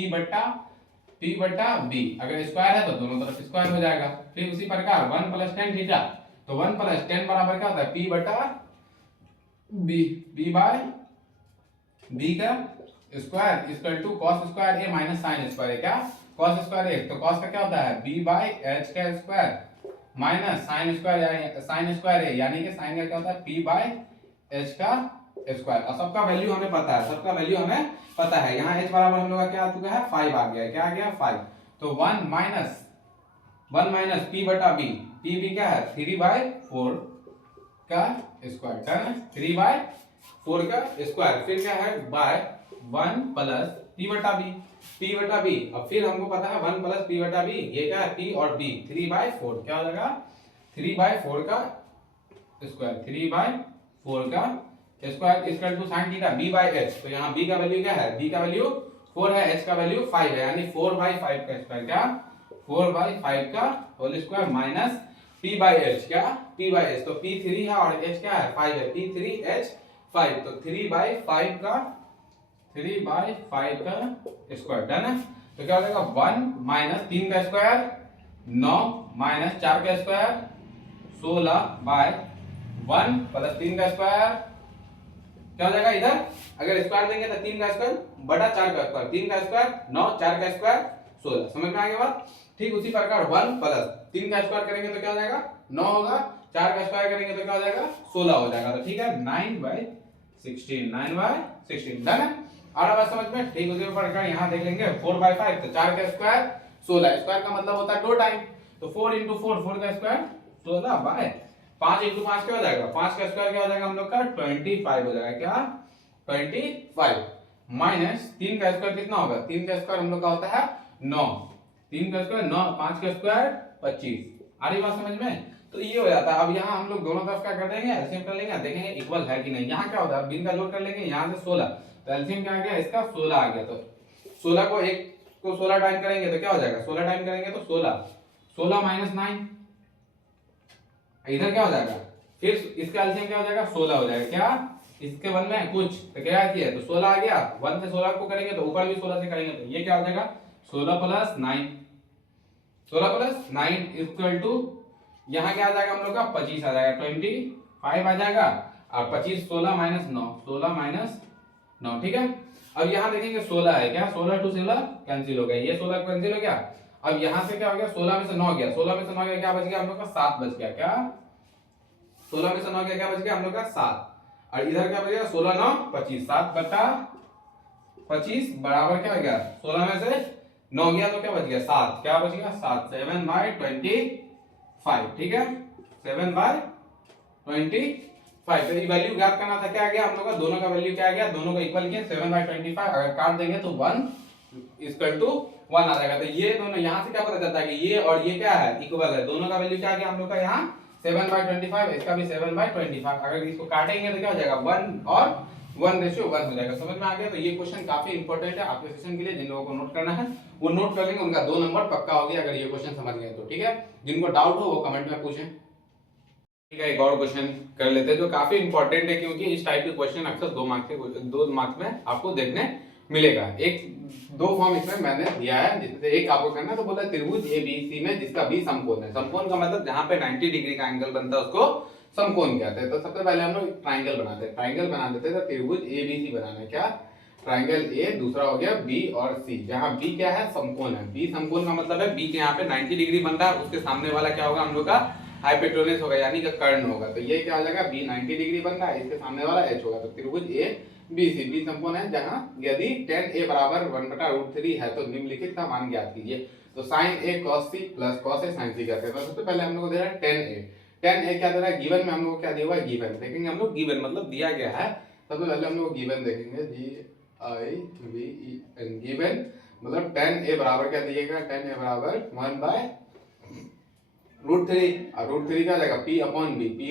बटा b, अगर स्क्वायर है तो दोनों तरफ स्क्वायर हो जाएगा। फिर उसी प्रकार 1 प्लस 10 थीटा, तो 1 प्लस 10 बराबर क्या होता है p बटा b, b बाय b का square equal to cos square a minus sin square है, क्या cos स्क्वायर a, तो cos का क्या होता है b बाय h का square minus sin square a, यानी कि sin का क्या होता है p बाय h का स्क्वायर। और सबका वैल्यू हमें पता है, सबका वैल्यू हमें पता है। यहाँ h बराबर हम लोग का क्या आ चुका है 5 आ गया है, क्या आ गया 5, तो 1 माइनस p बटा b, p भी क्या है 3/4 का स्क्वायर, डन, 3/4 का स्क्वायर, फिर क्या है बाय 1 प्लस p बटा b, अब फिर हमको पता है 1 प्लस p बटा b, ये क्या है p और b, 3/4 क्या हो जाएगा 3/4 का स्क्वायर, 3/4 का square equal to sin theta b by h, तो यहाँ b का वैल्यू क्या है, b का वैल्यू 4 है, h का वैल्यू 5 है, यानी 4/5 का स्क्वायर, क्या 4/5 का whole square minus p by h, क्या p बाय h, तो p 3 है और h क्या है 5 है, p 3 h 5, तो 3/5 का स्क्वायर, डन है। तो क्या हो जाएगा 1 माइनस 3 का स्क्वायर 9 माइनस 4 का स्क्वायर 16 बाय 1 प्लस 3 का स्क्वायर, क्या हो जाएगा इधर अगर स्क्वायर देंगे तो 3 का स्क्वायर बटा 4 का स्क्वायर, 3 का स्क्वायर 9, 4 का स्क्वायर 16, समझ में आ गया बात। ठीक उसी प्रकार 1 प्लस 3 का स्क्वायर करेंगे तो क्या हो जाएगा 9 होगा, 4 का स्क्वायर करेंगे तो क्या हो जाएगा 16 हो जाएगा, तो ठीक है 9/16, डन है। और बात समझ में, ठीक उसी प्रकार यहाँ देख लेंगे 4/5, तो 4 का स्क्वायर 16, स्क्वायर का मतलब होता है 2 टाइम, तो 4 × 4, 4 का स्क्वायर 16 बाय 5 × 5 क्या हो जाएगा, 5 का स्क्वायर क्या हो जाएगा हम लोग का 25 हो जाएगा, क्या 25 माइनस 3 का स्क्वायर कितना होगा, 3 का स्क्वायर हम लोग का होता है 9, 3 का स्क्वायर 9, 5 का स्क्वायर 25, आ रही बात समझ में। तो ये हो जाता है। अब यहाँ हम लोग दोनों तरफ क्या कर देंगे एलसीएम कर लेंगे, देखेंगे इक्वल है कि नहीं। यहाँ क्या होता है बिन का जोड़ कर लेंगे, यहाँ से 16, तो एलसीएम क्या आ गया इसका 16 आ गया, तो 16 को 1 को 16 टाइम करेंगे तो क्या हो जाएगा 16 टाइम करेंगे तो 16 माइनस 9, इधर क्या हो जाएगा फिर इसका एलसीएम क्या हो जाएगा 16 हो जाएगा, क्या इसके 1 में कुछ तो क्या किया तो 16 आ गया, 1 से 16 को करेंगे तो ऊपर भी 16 से करेंगे तो ये क्या हो जाएगा 16 प्लस 9 इक्वल टू यहाँ क्या आ जाएगा हम लोग का 25 आ जाएगा, 25 आ जाएगा, और 25 16 माइनस 9, 16 माइनस 9, ठीक है। अब यहाँ देखेंगे 16 है, क्या 16 टू 16 कैंसिल हो गया, ये 16 कैंसिल हो गया। अब यहाँ से क्या हो गया 16 में से 9 गया, 16 में से 9 गया, क्या बच गया हम लोग का 7 बच गया, क्या 16 में से 9 गया, क्या बच गया हम लोग का 7, और इधर क्या बचेगा 16 9 25, 7 बटा 25 बराबर क्या हो गया 16 में से 9 गया तो क्या बच गया 7, क्या बच गया 7, 7/25, ठीक है 7/25। तो ये वैल्यू ज्ञात करना था, क्या आ गया हम लोग का दोनों का वैल्यू क्या आ गया, दोनों को इक्वल किया 7/25, अगर काट देंगे तो 1 इक्वल टू 1 आ जाएगा। तो ये दोनों यहाँ से क्या पता चलता है कि ये और ये क्या है इक्वल है, दोनों का वैल्यू क्या आ गया हम लोग का यहाँ 7/25, इसका भी 7/25, अगर इसको काटेंगे तो क्या हो जाएगा 1 और 1:1 हो जाएगा, समझ में आ गया। तो ये क्वेश्चन काफी इंपॉर्टेंट है आपके सेशन के लिए, जिन लोगों को नोट करना है वो नोट कर लेंगे, उनका 2 नंबर पक्का हो गया अगर ये क्वेश्चन समझ गए तो, ठीक है। जिनको डाउट हो वो कमेंट में पूछें। ठीक है, एक और क्वेश्चन कर लेते हैं जो काफी इंपॉर्टेंट है, क्योंकि इस टाइप के क्वेश्चन अक्सर 2 मार्क्स में आपको देखने मिलेगा। एक दो फॉर्म इसमें मैंने दिया है, जिसमें से एक आपको करना है। तो बोला त्रिभुज ए बी सी में जिसका बी समकोण है। समकोण का मतलब जहां पे 90 डिग्री का एंगल बनता है उसको समकोण कहते हैं। तो सबसे पहले हम लोग ट्राइंगल बनाते हैं। ट्राइंगल बना देते हैं। तो त्रिभुज ए बी सी बनाना है। क्या? ट्राइंगल ए, दूसरा हो गया बी और सी, जहां बी क्या है? समकोण है। बी समकोण का मतलब है बी के यहाँ पे 90 डिग्री बन रहा है, उसके सामने वाला क्या होगा हम लोग का? हाइपोटेनस होगा, यानी कि कर्ण होगा। तो ये क्या हो जाएगा? बी 90 डिग्री बन रहा है, इसके सामने वाला एच होगा। तो त्रिभुज ए बी सी, बी समकोण है जहां यदि tan a बराबर 1/√3 है तो निम्नलिखित का मान ज्ञात कीजिए। तो sin a cos c plus cos a sin c करते हैं। तो सबसे पहले हम लोग को दे रहा है tan a। tan a क्या दे रहा है? गिवन में हम लोग को क्या दिया हुआ है? गिवन देखेंगे हम लोग। गिवन मतलब दिया गया है। सबसे पहले हम लोग गिवन देखेंगे, GIVEN। गिवन मतलब tan a बराबर क्या दिएगा? tan a बराबर 1/√3, और √3 क्या हो जाएगा? p upon b, p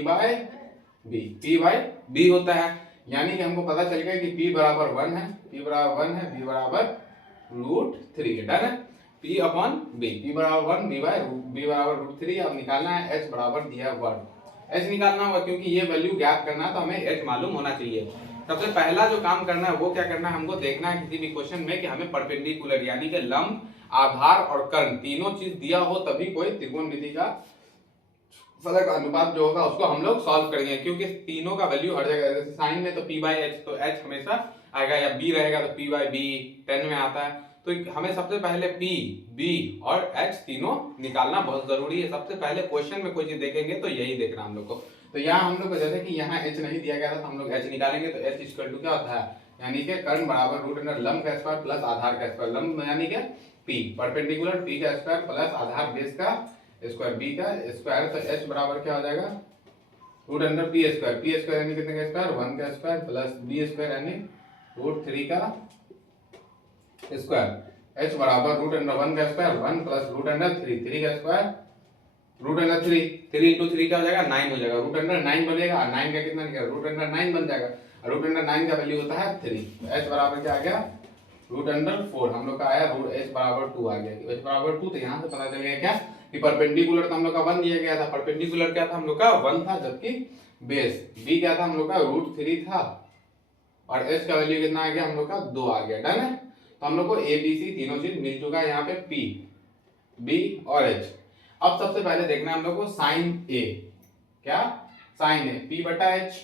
by b होता है। यानी कि हमको पता चल गया कि p बराबर 1 है, p बराबर 1 है, b बराबर √3 है। डन है। p अपॉन b, p बराबर 1, b बराबर √3। अब निकालना है h बराबर दिया है 1। h निकालना होगा क्योंकि ये वैल्यू ज्ञात करना है तो हमें h मालूम होना चाहिए। सबसे पहला जो काम करना है वो क्या करना है? हमको देखना है किसी भी क्वेश्चन में कि हमें परपेंडिकुलर यानी कि लंब, आधार और कर्ण तीनों चीज दिया हो तभी कोई त्रिकोणमिति का फलक अनुपात जो होगा उसको हम लोग सॉल्व करेंगे, क्योंकि तीनों का वैल्यू हर जगह। जैसे साइन में तो p/h, तो h हमेशा आएगा, या b रहेगा तो p/b 10 में आता है। तो हमें सबसे पहले p, b और h तीनों निकालना बहुत जरूरी है। सबसे पहले क्वेश्चन में कोई चीज देखेंगे तो यही देखना हम लोग को। तो यहाँ हम लोग को जैसे कि यहाँ h नहीं दिया गया था तो हम लोग h निकालेंगे। तो h इक्वल टू क्या होता है? यानी कि कर्ण बराबर √अंडर लंब का स्क्वायर प्लस आधार का स्क्वायर। लंब यानी कि p, परपेंडिकुलर p का स्क्वायर प्लस आधार बेस का स्क्वायर, b का स्क्वायर। तो h बराबर क्या हो जाएगा? √p square. p स्क्वायर यानी कितने का स्क्वायर? 1 का स्क्वायर प्लस b स्क्वायर यानी √3 का स्क्वायर। h बराबर √1 का स्क्वायर 1 प्लस √3, 3 का स्क्वायर √3, 3 into 3 क्या हो जाएगा? 9 हो जाएगा। √9 बनेगा, 9 का कितना निकलेगा? √9 बन जाएगा। √9 का वैल्यू होता है 3। तो h बराबर क्या आ गया? √4। हम लोग का आया h बराबर 2 आ गया। h बराबर 2, तो यहाँ से पता चल गया क्या कि परपेंडिकुलर तो हम लोग का 1 दिया गया था। परपेंडिकुलर क्या था? हम लोग का 1 था, जबकि बेस b क्या था? हम लोग का √3 था, और h का वैल्यू कितना आ गया? हम लोग का 2 आ गया। डन है। तो हम लोग को a b c तीनों चीज मिल चुका है यहाँ पे, p, b और h। अब सबसे पहले देखना है हम लोग को साइन a। क्या? Sine a p/h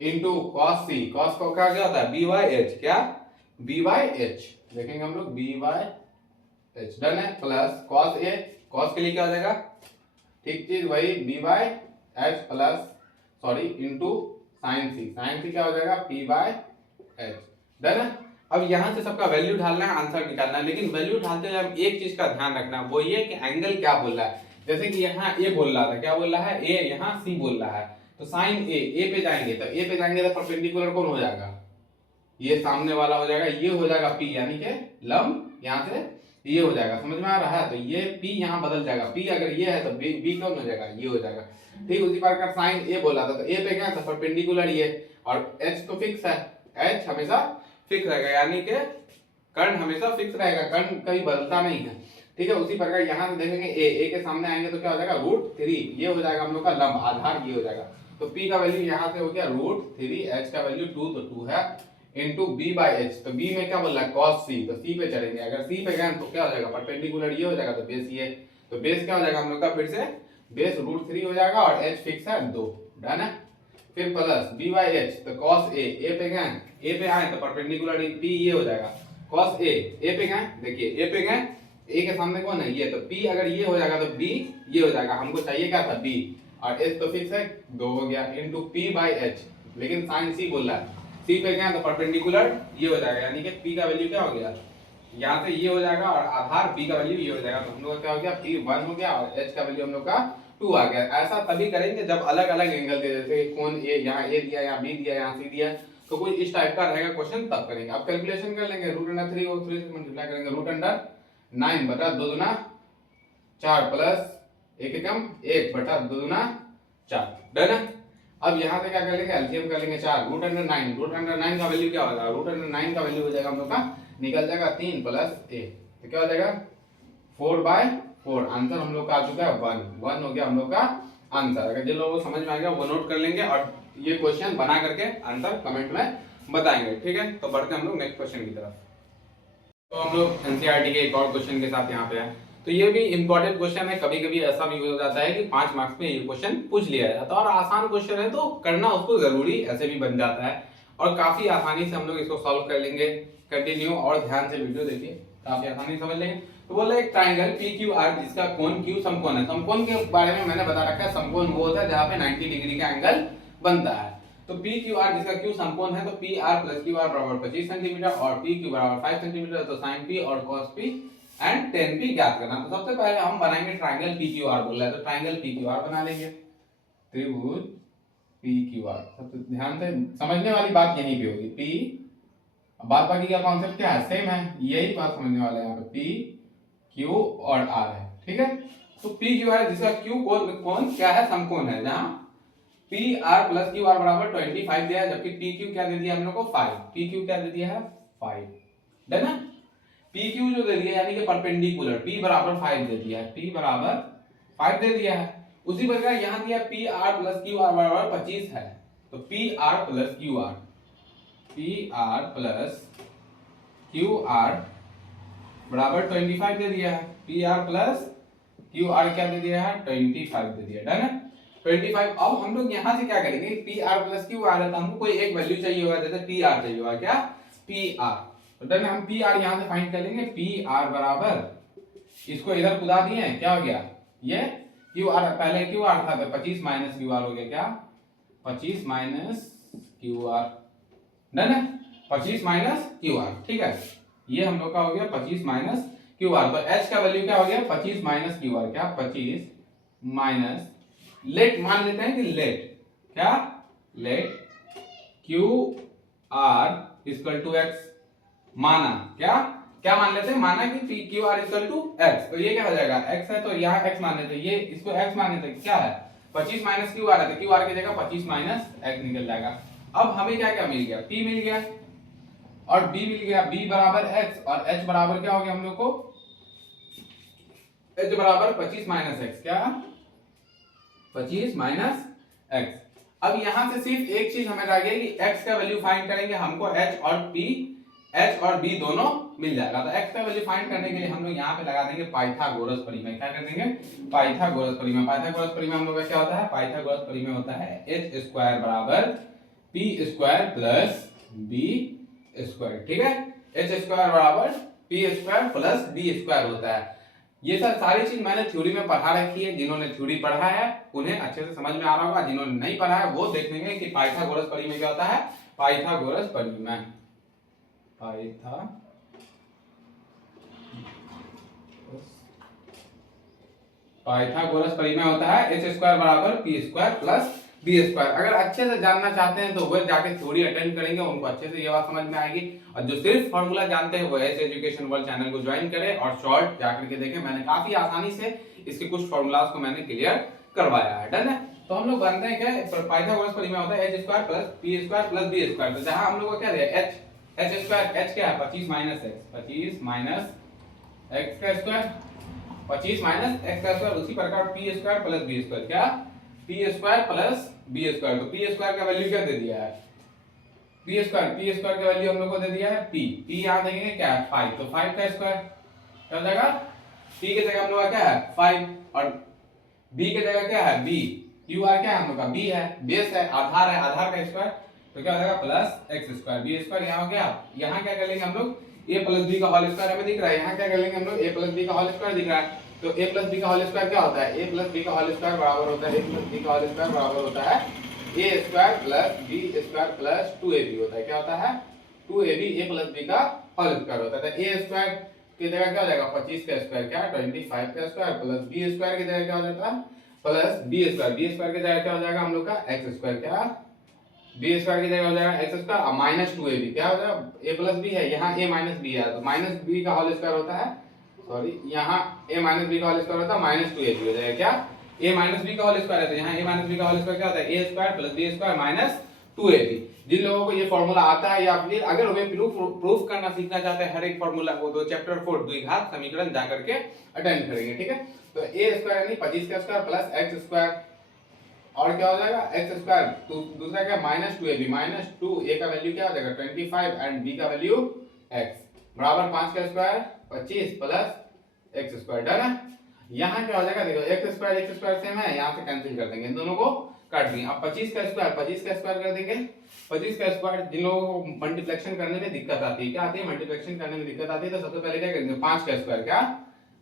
into cos c। cos को क्या होता है? b/h। क्या? b/h देखेंगे हम लोग, b/h। डन है। प्लस cos a, cos के लिए क्या हो जाएगा? ठीक चीज वही, b/h plus sorry into sine c। Sine c क्या हो जाएगा? p/h। डन है। अब यहां से सबका वैल्यू डालना है, आंसर निकालना है। लेकिन वैल्यू डालते हुए हम एक चीज का ध्यान रखना है, वो ये कि एंगल क्या बोल रहा है। जैसे कि यहाँ a बोल रहा था, क्या बोल रहा है? a, यहाँ c बोल रहा है। तो साइन a पे जाएंगे, तो a पे जाएंगे तो परपेंडिकुलर कौन हो जाएगा? ये सामने वाला हो जाएगा, ये हो जाएगा p, यानी कि लंब यहाँ से ये हो जाएगा। समझ में आ रहा है? तो ये p यहाँ बदल जाएगा। p अगर ये है तो b कौन हो जाएगा? ये हो जाएगा। ठीक, उसी प्रकार साइन a बोला था, तो a पे क्या था? परपेंडिकुलर ये, और h तो फिक्स है, h हमेशा फिक्स रहेगा, यानी कि कर्ण हमेशा फिक्स रहेगा, कर्ण कभी बदलता नहीं है। ठीक है। उसी प्रकार यहाँ से देखेंगे a के सामने आएंगे तो क्या हो जाएगा? √3, ये हो जाएगा हम लोग का लंब, आधार ये हो जाएगा। तो p का वैल्यू यहाँ से हो गया √3, h का वैल्यू 2, तो 2 है, इंटू b/h। तो b में क्या बोल रहा है? cos c। तो c पे चलेंगे, अगर c पे गए तो क्या हो जाएगा? परपेंडिकुलर ये हो जाएगा, तो बेस ये। तो बेस क्या हो जाएगा हम लोग का? फिर से बेस √3 हो जाएगा, और h फिक्स है 2। डन है। फिर प्लस b/h, तो cos a पे गए, a पे आए तो परपेंडिकुलर p ये हो जाएगा। cos a पे गए, देखिए a पे गए, a के सामने कौन है? ये। तो p अगर ये हो जाएगा तो b ये हो जाएगा। हमको चाहिए क्या था? b, और h तो फिक्स है 2 हो गया, इंटू p/h। लेकिन साइन c बोल रहा है, c पे गए तो परपेंडिकुलर ये हो जाएगा, यानी कि p का वैल्यू क्या हो गया? यहाँ से ये हो जाएगा, और आधार b का वैल्यू ये हो जाएगा। तो हम लोग का क्या हो गया? p 1 हो गया, और h का वैल्यू हम लोग का 2 आ गया। ऐसा तभी करेंगे जब अलग अलग एंगल के, जैसे कोण a, यहाँ a दिया, यहाँ b दिया, यहाँ c दिया, तो कोई इस टाइप का रहेगा क्वेश्चन, तब करेंगे। अब कैलकुलेशन कर लेंगे, √3 को 3 से मल्टीप्लाई करेंगे, √9 बटा 2 दूना 4 प्लस 1 एकम 1 बटा 2 दूना 4। डन है। अब यहाँ से क्या कर लेंगे? एलसीएम कर लेंगे 4, √9 का वैल्यू क्या होगा? √9 का वैल्यू हो जाएगा हम लोग का, निकल जाएगा 3 प्लस 1, तो क्या हो जाएगा? 4/4। आंसर हम लोग का आ चुका है 1 हो गया हम लोग का आंसर। अगर जिन लोगों को समझ में आ गया वो नोट कर लेंगे और ये क्वेश्चन बना करके आंसर कमेंट में बताएंगे, ठीक है। तो बढ़ते हैं हम लोग नेक्स्ट क्वेश्चन की तरफ। तो हम लोग एनसीईआरटी के एक और क्वेश्चन के साथ यहाँ पे हैं। तो ये भी इंपॉर्टेंट क्वेश्चन है, कभी कभी ऐसा भी हो जाता है कि 5 मार्क्स में ये क्वेश्चन पूछ लिया जाता है और आसान क्वेश्चन है तो करना उसको जरूरी ऐसे भी बन जाता है और काफी आसानी से हम लोग इसको सॉल्व कर लेंगे। कंटिन्यू और ध्यान से वीडियो देखिए, काफी आसानी से समझ लेंगे। तो बोला एक ट्राइंगल पी क्यू आर जिसका कोण Q समकोण है। समकोण के बारे में मैंने बता रखा है, समकोण वो होता है जहाँ पे 90 डिग्री का एंगल बनता है। तो पी क्यू आर जिसका Q समकोण है तो P R plus Q R बराबर 25 सेंटीमीटर और पी क्यू बराबर 5 सेंटीमीटर। तो साइन पी और cos P and ten P ज्ञात करना। तो सबसे पहले हम बनाएंगे ट्राइंगल पी क्यू आर, बोल रहा है तो ट्राइंगल पी क्यू आर बना लेंगे, त्रिभुज पी क्यू आर। सबसे ध्यान से समझने वाली बात यहीं पे होगी, पी बात बाकी का कॉन्सेप्ट क्या है, सेम है, यही बात समझने वाले हैं यहाँ पे, पी क्यू और आर है, ठीक है। तो पी क्यू आर जिसका क्यू कोण क्या है, समकोण है, जहां P R plus Q R बराबर 25 दिया है, जबकि पी क्यू क्या दे दिया हम लोग को 5। पी क्यू क्या दे दिया है 5, डन है। पी क्यू जो दे दिया यानी कि परपेंडिकुलर, पी बराबर 5 दे दिया है, पी बराबर 5 दे दिया है। उसी प्रकार यहां दिया P R plus Q R बराबर 25 है, तो P R plus Q R, P R plus Q R बराबर 25 दे दिया है, P R plus Q R क्या दे दिया है 25 दे दिया, डन है 25। अब हम लोग यहां से क्या करेंगे, P R plus Q R है तो हमको कोई एक वैल्यू चाहिए होगा, जैसे पी आर चाहिए होगा, क्या पी आर। तो डन हम पी आर यहां से फाइंड कर लेंगे, पी आर बराबर इसको इधर कुदा दिए, क्या हो गया ये क्यू आर, पहले क्यू आर था तो 25 माइनस क्यू आर हो गया, क्या 25 माइनस क्यू आर, डन है 25 माइनस क्यू आर, ठीक है। ये हम लोग का हो गया 25 माइनस क्यू आर। तो h का वैल्यू क्या हो गया 25 माइनस क्यू आर, क्या 25 माइनस, लेट मान लेते हैं कि लेट, क्या let q r equal to x, माना क्या क्या मान लेते हैं, माना कि q r equal to x. तो ये क्या हो जाएगा x है तो यहाँ x मान लेते हैं, ये इसको x मान लेते हैं, क्या है 25 माइनस क्यू आर है तो क्यू आर की जगह 25 माइनस x निकल जाएगा। अब हमें क्या क्या मिल गया, p मिल गया और b मिल गया, b बराबर x और h बराबर क्या हो गया हम लोग को, h बराबर 25 माइनस x, क्या 25 माइनस x। अब यहां से सिर्फ एक चीज हमें रह गई कि x का वैल्यू फाइंड करेंगे, हमको h और b दोनों मिल जाएगा। तो x का वैल्यू फाइंड करने के लिए हम लोग यहाँ पे लगा देंगे पाइथागोरस प्रमेय। क्या कर देंगे, पाइथागोरस प्रमेय। पाइथागोरस प्रमेय हम लोग का क्या होता है, पाइथागोरस प्रमेय होता है h स्क्वायर बराबर p square plus b square, ठीक है। h स्क्वायर बराबर p square plus b square होता है। ये सब सारी चीज मैंने थ्योरी में पढ़ा रखी है, जिन्होंने थ्योरी पढ़ा है उन्हें अच्छे से समझ में आ रहा होगा, जिन्होंने नहीं पढ़ा है वो देखेंगे कि पाइथागोरस प्रमेय क्या होता है, पाइथागोरस प्रमेय, पाइथागोरस प्रमेय होता है h स्क्वायर बराबर p square plus b square. अगर अच्छे से जानना चाहते हैं तो वो जाके थ्योरी अटेंड करेंगे, उनको अच्छे से ये बात समझ में आएगी। और जो सिर्फ फार्मूला जानते हैं वो एस एजुकेशन वर्ल्ड चैनल को ज्वाइन करें और शॉर्ट जाकर के देखें, मैंने काफी आसानी से इसके कुछ फार्मूलाज को मैंने क्लियर करवाया है, डन है। तो हम लोग बनते हैं क्या, पाइथागोरस प्रमेय होता है h square plus p square plus b square. तो जहां हम लोग को क्या दिया h स्क्वायर, h क्या है 25 माइनस x, 25 माइनस x का स्क्वायर, 25 माइनस x का स्क्वायर। उसी प्रकार p square plus b square, क्या p square plus b square. तो p स्क्वायर का वैल्यू क्या दे दिया है, p स्क्वायर का वैल्यू हम लोग को दे दिया है p यहां देखेंगे क्या है 5, तो 5 का स्क्वायर क्या हो जाएगा, p की जगह हम लोग का क्या है 5 और b की जगह क्या है b, q r क्या है हम लोग का b है, बेस है, आधार है, आधार का स्क्वायर तो क्या हो जाएगा plus x square, b square यहां हो गया। यहां क्या कर लेंगे हम लोग, a प्लस b का होल स्क्वायर हमें दिख रहा है, यहां क्या कर लेंगे हम लोग a प्लस b का होल स्क्वायर दिख रहा है। तो a प्लस b का होल स्क्वायर क्या होता है, a प्लस b का होल स्क्वायर बराबर होता है, a प्लस b का होल स्क्वायर बराबर होता है a square plus b square plus 2ab होता है, क्या होता है 2ab, a प्लस b का होल स्क्वायर होता है। तो a स्क्वायर की जगह क्या हो जाएगा 25 का स्क्वायर, क्या 25 का स्क्वायर प्लस b स्क्वायर की जगह क्या हो जाता है प्लस b स्क्वायर की जगह क्या हो जाएगा हम लोग का x स्क्वायर, क्या b स्क्वायर की जगह हो जाएगा x स्क्वायर और माइनस 2ab, क्या हो जाएगा a प्लस b है, यहाँ a माइनस b है तो माइनस b का होल स्क्वायर होता है, सॉरी यहाँ a माइनस b का होल स्क्वायर होता है माइनस 2ab हो जाएगा, क्या a माइनस b का होल स्क्वायर है तो यहाँ a माइनस b का होल स्क्वायर क्या होता है a square plus b square minus 2ab। जिन लोगों को ये फॉर्मूला आता है या फिर अगर हमें प्रूफ करना सीखना चाहते हैं हर एक फॉर्मूला को, तो चैप्टर 4 द्विघात समीकरण जाकर के अटेंड करेंगे, ठीक है। तो a स्क्वायर यानी 25 का स्क्वायर प्लस x स्क्वायर और क्या हो जाएगा एक्स स्क्वायर, दूसरा क्या माइनस 2ab, माइनस 2a का वैल्यू क्या हो जाएगा 25 एंड b का वैल्यू x बराबर 5 का square 25 plus x square. Done है। यहाँ क्या हो जाएगा देखो एक्स स्क्वायर सेम है, यहाँ से कैंसिल कर देंगे, इन दोनों को काट देंगे। अब 25 का स्क्वायर कर देंगे। 25 का स्क्वायर जिन लोगों को मल्टीप्लिकेशन करने में दिक्कत आती है, क्या आती है मल्टीप्लिकेशन करने में दिक्कत आती है, तो सबसे पहले क्या करेंगे 5 का स्क्वायर, क्या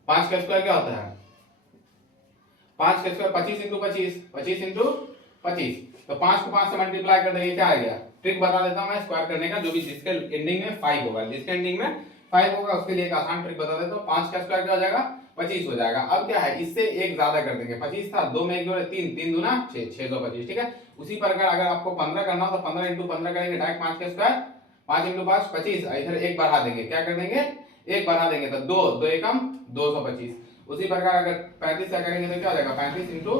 5 का स्क्वायर क्या होता है 5 का स्क्वायर 25 इंटू 25, 25 इंटू 25, तो 5 को 5 से मल्टीप्लाई कर देंगे, क्या आ गया। ट्रिक बता देता हूं मैं स्क्वायर करने का, जो भी जिसके एंडिंग में 5 होगा, जिसके एंडिंग में 5 होगा उसके लिए एक आसान ट्रिक बता देता हूं। 5 का स्क्वायर क्या हो जाएगा 25 हो जाएगा। अब क्या है इससे एक ज्यादा कर देंगे, 25 था 2 में 1 जोड़े 3, 3 दूना 6, 625। ठीक है। उसी प्रकार अगर आपको 15 करना हो तो 15 इंटू 15 करेंगे डायरेक्ट 5 का स्क्वायर, 5 इंटू 5 25, इधर एक बढ़ा देंगे, क्या कर देंगे एक बढ़ा देंगे तो 2 2 एकम 225। उसी प्रकार अगर 35 का करेंगे तो क्या हो जाएगा 35 इंटू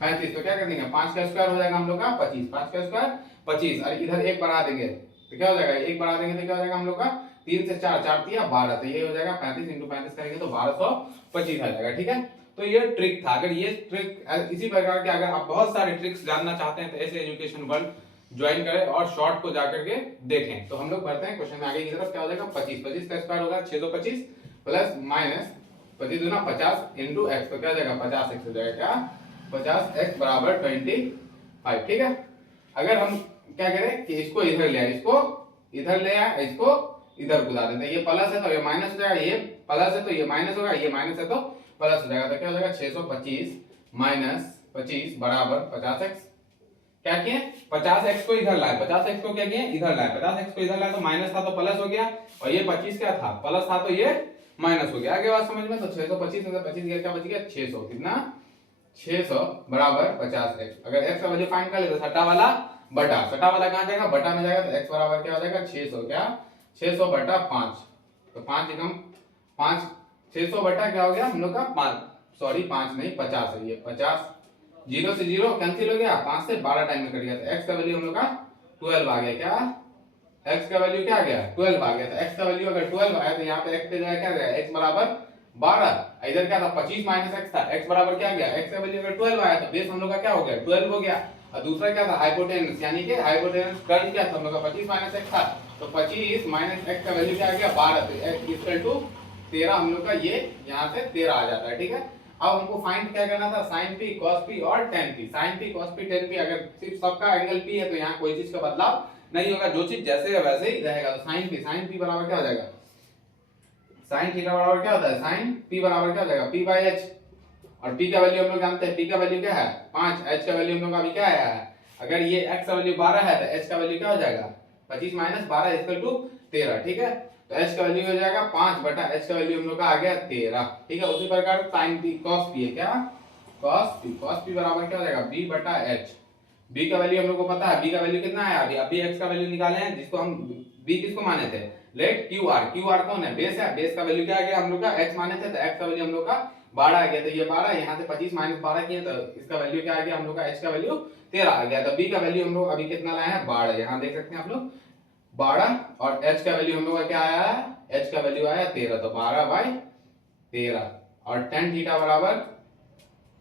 35, तो क्या कर देंगे 5 का स्क्वायर हो जाएगा हम लोग का 25, 5 का स्क्वायर 25, और इधर एक बढ़ा देंगे तो क्या हो जाएगा एक बढ़ा देंगे तो क्या हो जाएगा हम लोग का 3 से 4, 4 तिया 12, तो ये हो जाएगा 35 इंटू 35 करेंगे तो 1225 आ जाएगा। ठीक है। तो ये ट्रिक था। अगर ये ट्रिक इसी प्रकार के अगर आप बहुत सारे ट्रिक्स जानना चाहते हैं तो ऐसे एजुकेशन वर्ल्ड ज्वाइन करें और शॉर्ट को जाकर के देखें। तो हम लोग बढ़ते हैं क्वेश्चन में आगे की तरफ। क्या हो जाएगा 25, 25 का स्क्वायर होगा 625 प्लस माइनस 25 दूना 50 इंटू एक्स, तो क्या हो जाएगा 50 एक्स हो जाएगा, क्या 50 एक्स बराबर 25। ठीक है। अगर हम क्या करें कि इसको इधर ले आए, इसको इधर ले आए, इसको इधर बुला देते हैं, ये प्लस है तो ये माइनस हो जाएगा, ये प्लस है तो ये माइनस होगा, ये माइनस है तो प्लस हो जाएगा, तो क्या हो जाएगा 625 माइनस 25 बराबर 50x। क्या किए 50x को इधर लाए, 50x को क्या किए इधर लाए, 50x को इधर लाए तो माइनस था तो प्लस हो गया, और ये 25 क्या था प्लस था तो ये माइनस हो गया। आगे बात समझ में, तो 625 में से 25 गया क्या बच गया 600, कितना 600 बराबर 50x। अगर x का वैल्यू फाइंड कर ले तो सट्टा वाला बटा, सट्टा वाला कहां जाएगा बटा में जाएगा, तो x बराबर क्या हो जाएगा 600, क्या 600 बटा 5, तो 5 एकम 5, 600 बटा क्या हो गया हम लोग का 5, सॉरी 5 नहीं 50 है, ये 50 जीरो से जीरो कैंसिल हो गया, 5 से 12 टाइम में कट गया, तो x का वैल्यू हम लोग का 12 आ गया, क्या x का वैल्यू क्या आ गया 12 आ गया। तो x का वैल्यू अगर 12 आया तो यहाँ पे x पे जाएगा क्या गया x बराबर 12, इधर क्या था 25 माइनस x था, x बराबर क्या गया x का वैल्यू अगर 12 आया तो बेस हम लोग का क्या हो गया 12 हो गया। और दूसरा क्या था हाइपोटेनस, यानी कि हाइपोटेनस कर्व क्या था हम लोग का 25 माइनस x था, तो 25 माइनस x का वैल्यू क्या आ गया 12, तो x इक्वल टू 13 हम लोग का ये यहाँ से 13 आ जाता है। ठीक है। अब हमको फाइंड क्या करना था sin p cos p और tan p, sin p cos p tan p, अगर सिर्फ सबका एंगल p है तो यहाँ कोई चीज का बदलाव नहीं होगा, जो चीज जैसे है वैसे ही रहेगा। तो sin p बराबर क्या हो जाएगा sin थीटा बराबर क्या होता है sin p बराबर क्या हो जाएगा p बाय h, और p का वैल्यू हम लोग जानते हैं, p का वैल्यू क्या है 5, h का वैल्यू हम लोग का अभी क्या आया है, अगर ये x का वैल्यू 12 है तो h का वैल्यू क्या हो जाएगा 25 माइनस 12 इक्वल टू 13। ठीक है। तो h का वैल्यू हो जाएगा 5 बटा h का वैल्यू हम लोग का आ गया 13। ठीक है। उसी प्रकार sin p cos p है, क्या cos p बराबर क्या हो जाएगा b बटा h, b का वैल्यू हम लोग को पता है, b का वैल्यू कितना है अभी x का वैल्यू निकाले हैं, जिसको हम b किसको माने थे लेट qr कौन है बेस है, बेस का वैल्यू क्या आ गया हम लोग का x माने थे, तो x का वैल्यू हम लोग का 12 आ गया, तो ये 12 यहाँ से 25 माइनस 12 किए तो इसका वैल्यू क्या आ गया हम लोग का h का वैल्यू 13 आ गया। तो b का वैल्यू हम लोग अभी कितना लाए हैं 12, यहाँ देख सकते हैं आप लोग 12, और h का वैल्यू हम लोग का क्या आया है h का वैल्यू आया 13, तो 12 बाई 13, और tan थीटा बराबर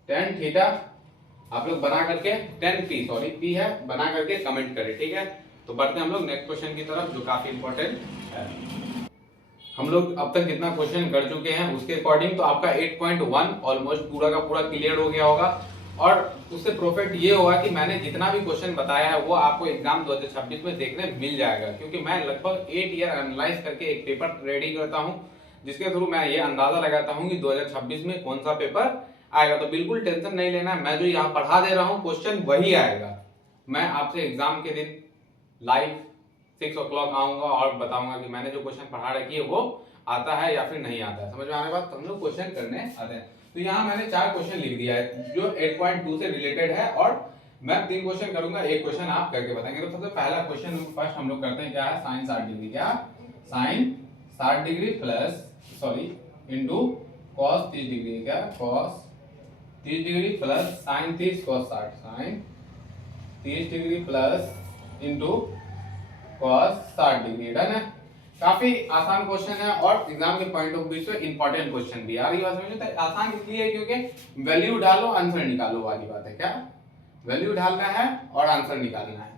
tan थीटा आप लोग बना करके tan p सॉरी p है बना करके कमेंट करें। ठीक है। तो बढ़ते हैं हम लोग नेक्स्ट क्वेश्चन की तरफ जो काफी इंपॉर्टेंट है। हम लोग अब तक कितना क्वेश्चन कर चुके हैं उसके अकॉर्डिंग तो आपका 8.1 ऑलमोस्ट पूरा का पूरा क्लियर हो गया होगा, और उससे प्रॉफिट ये होगा कि मैंने जितना भी क्वेश्चन बताया है वो आपको एग्जाम 2026 में देखने मिल जाएगा, क्योंकि मैं लगभग 8 ईयर एनालाइज करके एक पेपर रेडी करता हूं, जिसके थ्रू मैं ये अंदाजा लगाता हूं कि 2026 में कौन सा पेपर आएगा। तो बिल्कुल टेंशन नहीं लेना, मैं जो यहाँ पढ़ा दे रहा हूँ क्वेश्चन वही आएगा। मैं आपसे एग्जाम के दिन लाइव 6 o'clock आऊंगा और बताऊंगा कि मैंने जो क्वेश्चन पढ़ा रखी है वो आता है या फिर नहीं आता है। समझ में आने बाद तो हम लोग क्वेश्चन करने आते हैं। तो यहाँ मैंने 4 क्वेश्चन लिख दिया है जो 8.2 से रिलेटेड है, और मैं 3 क्वेश्चन करूंगा, एक क्वेश्चन आप करके बताएंगे। तो सबसे पहला क्वेश्चन फर्स्ट हम लोग करते हैं, क्या है साइन 60 डिग्री, क्या sine 60 degree plus sorry into cos 30 degree, क्या cos 30 degree plus sine 30 cos 60, sine 30 degree plus into cos 60 degree. Done है। काफी आसान क्वेश्चन है और एग्जाम के पॉइंट ऑफ व्यू से इंपॉर्टेंट क्वेश्चन भी। यार ये बात समझ लो, आसान इसलिए है क्योंकि वैल्यू डालो आंसर निकालो वाली बात है, क्या वैल्यू डालना है और आंसर निकालना है।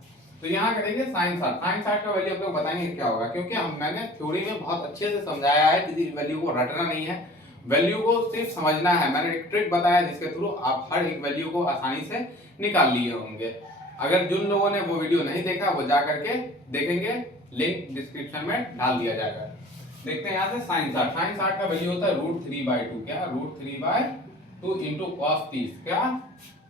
तो यहाँ करेंगे साइन 60। साइन 60 का वैल्यू आप लोग बताएंगे क्या होगा, क्योंकि मैंने थ्योरी में बहुत अच्छे से समझाया है, किसी वैल्यू को रटना नहीं है, वैल्यू को सिर्फ समझना है। मैंने एक ट्रिक बताया जिसके थ्रू आप हर एक वैल्यू को आसानी से निकाल लिए होंगे। अगर जिन लोगों ने वो वीडियो नहीं देखा वो जा करके देखेंगे, लिंक डिस्क्रिप्शन में डाल दिया जाएगा। देखते हैं यहाँ से साइन 60। साइन 60 का वैल्यू होता है √3/2। क्या? √3/2 इंटू cos 30। क्या?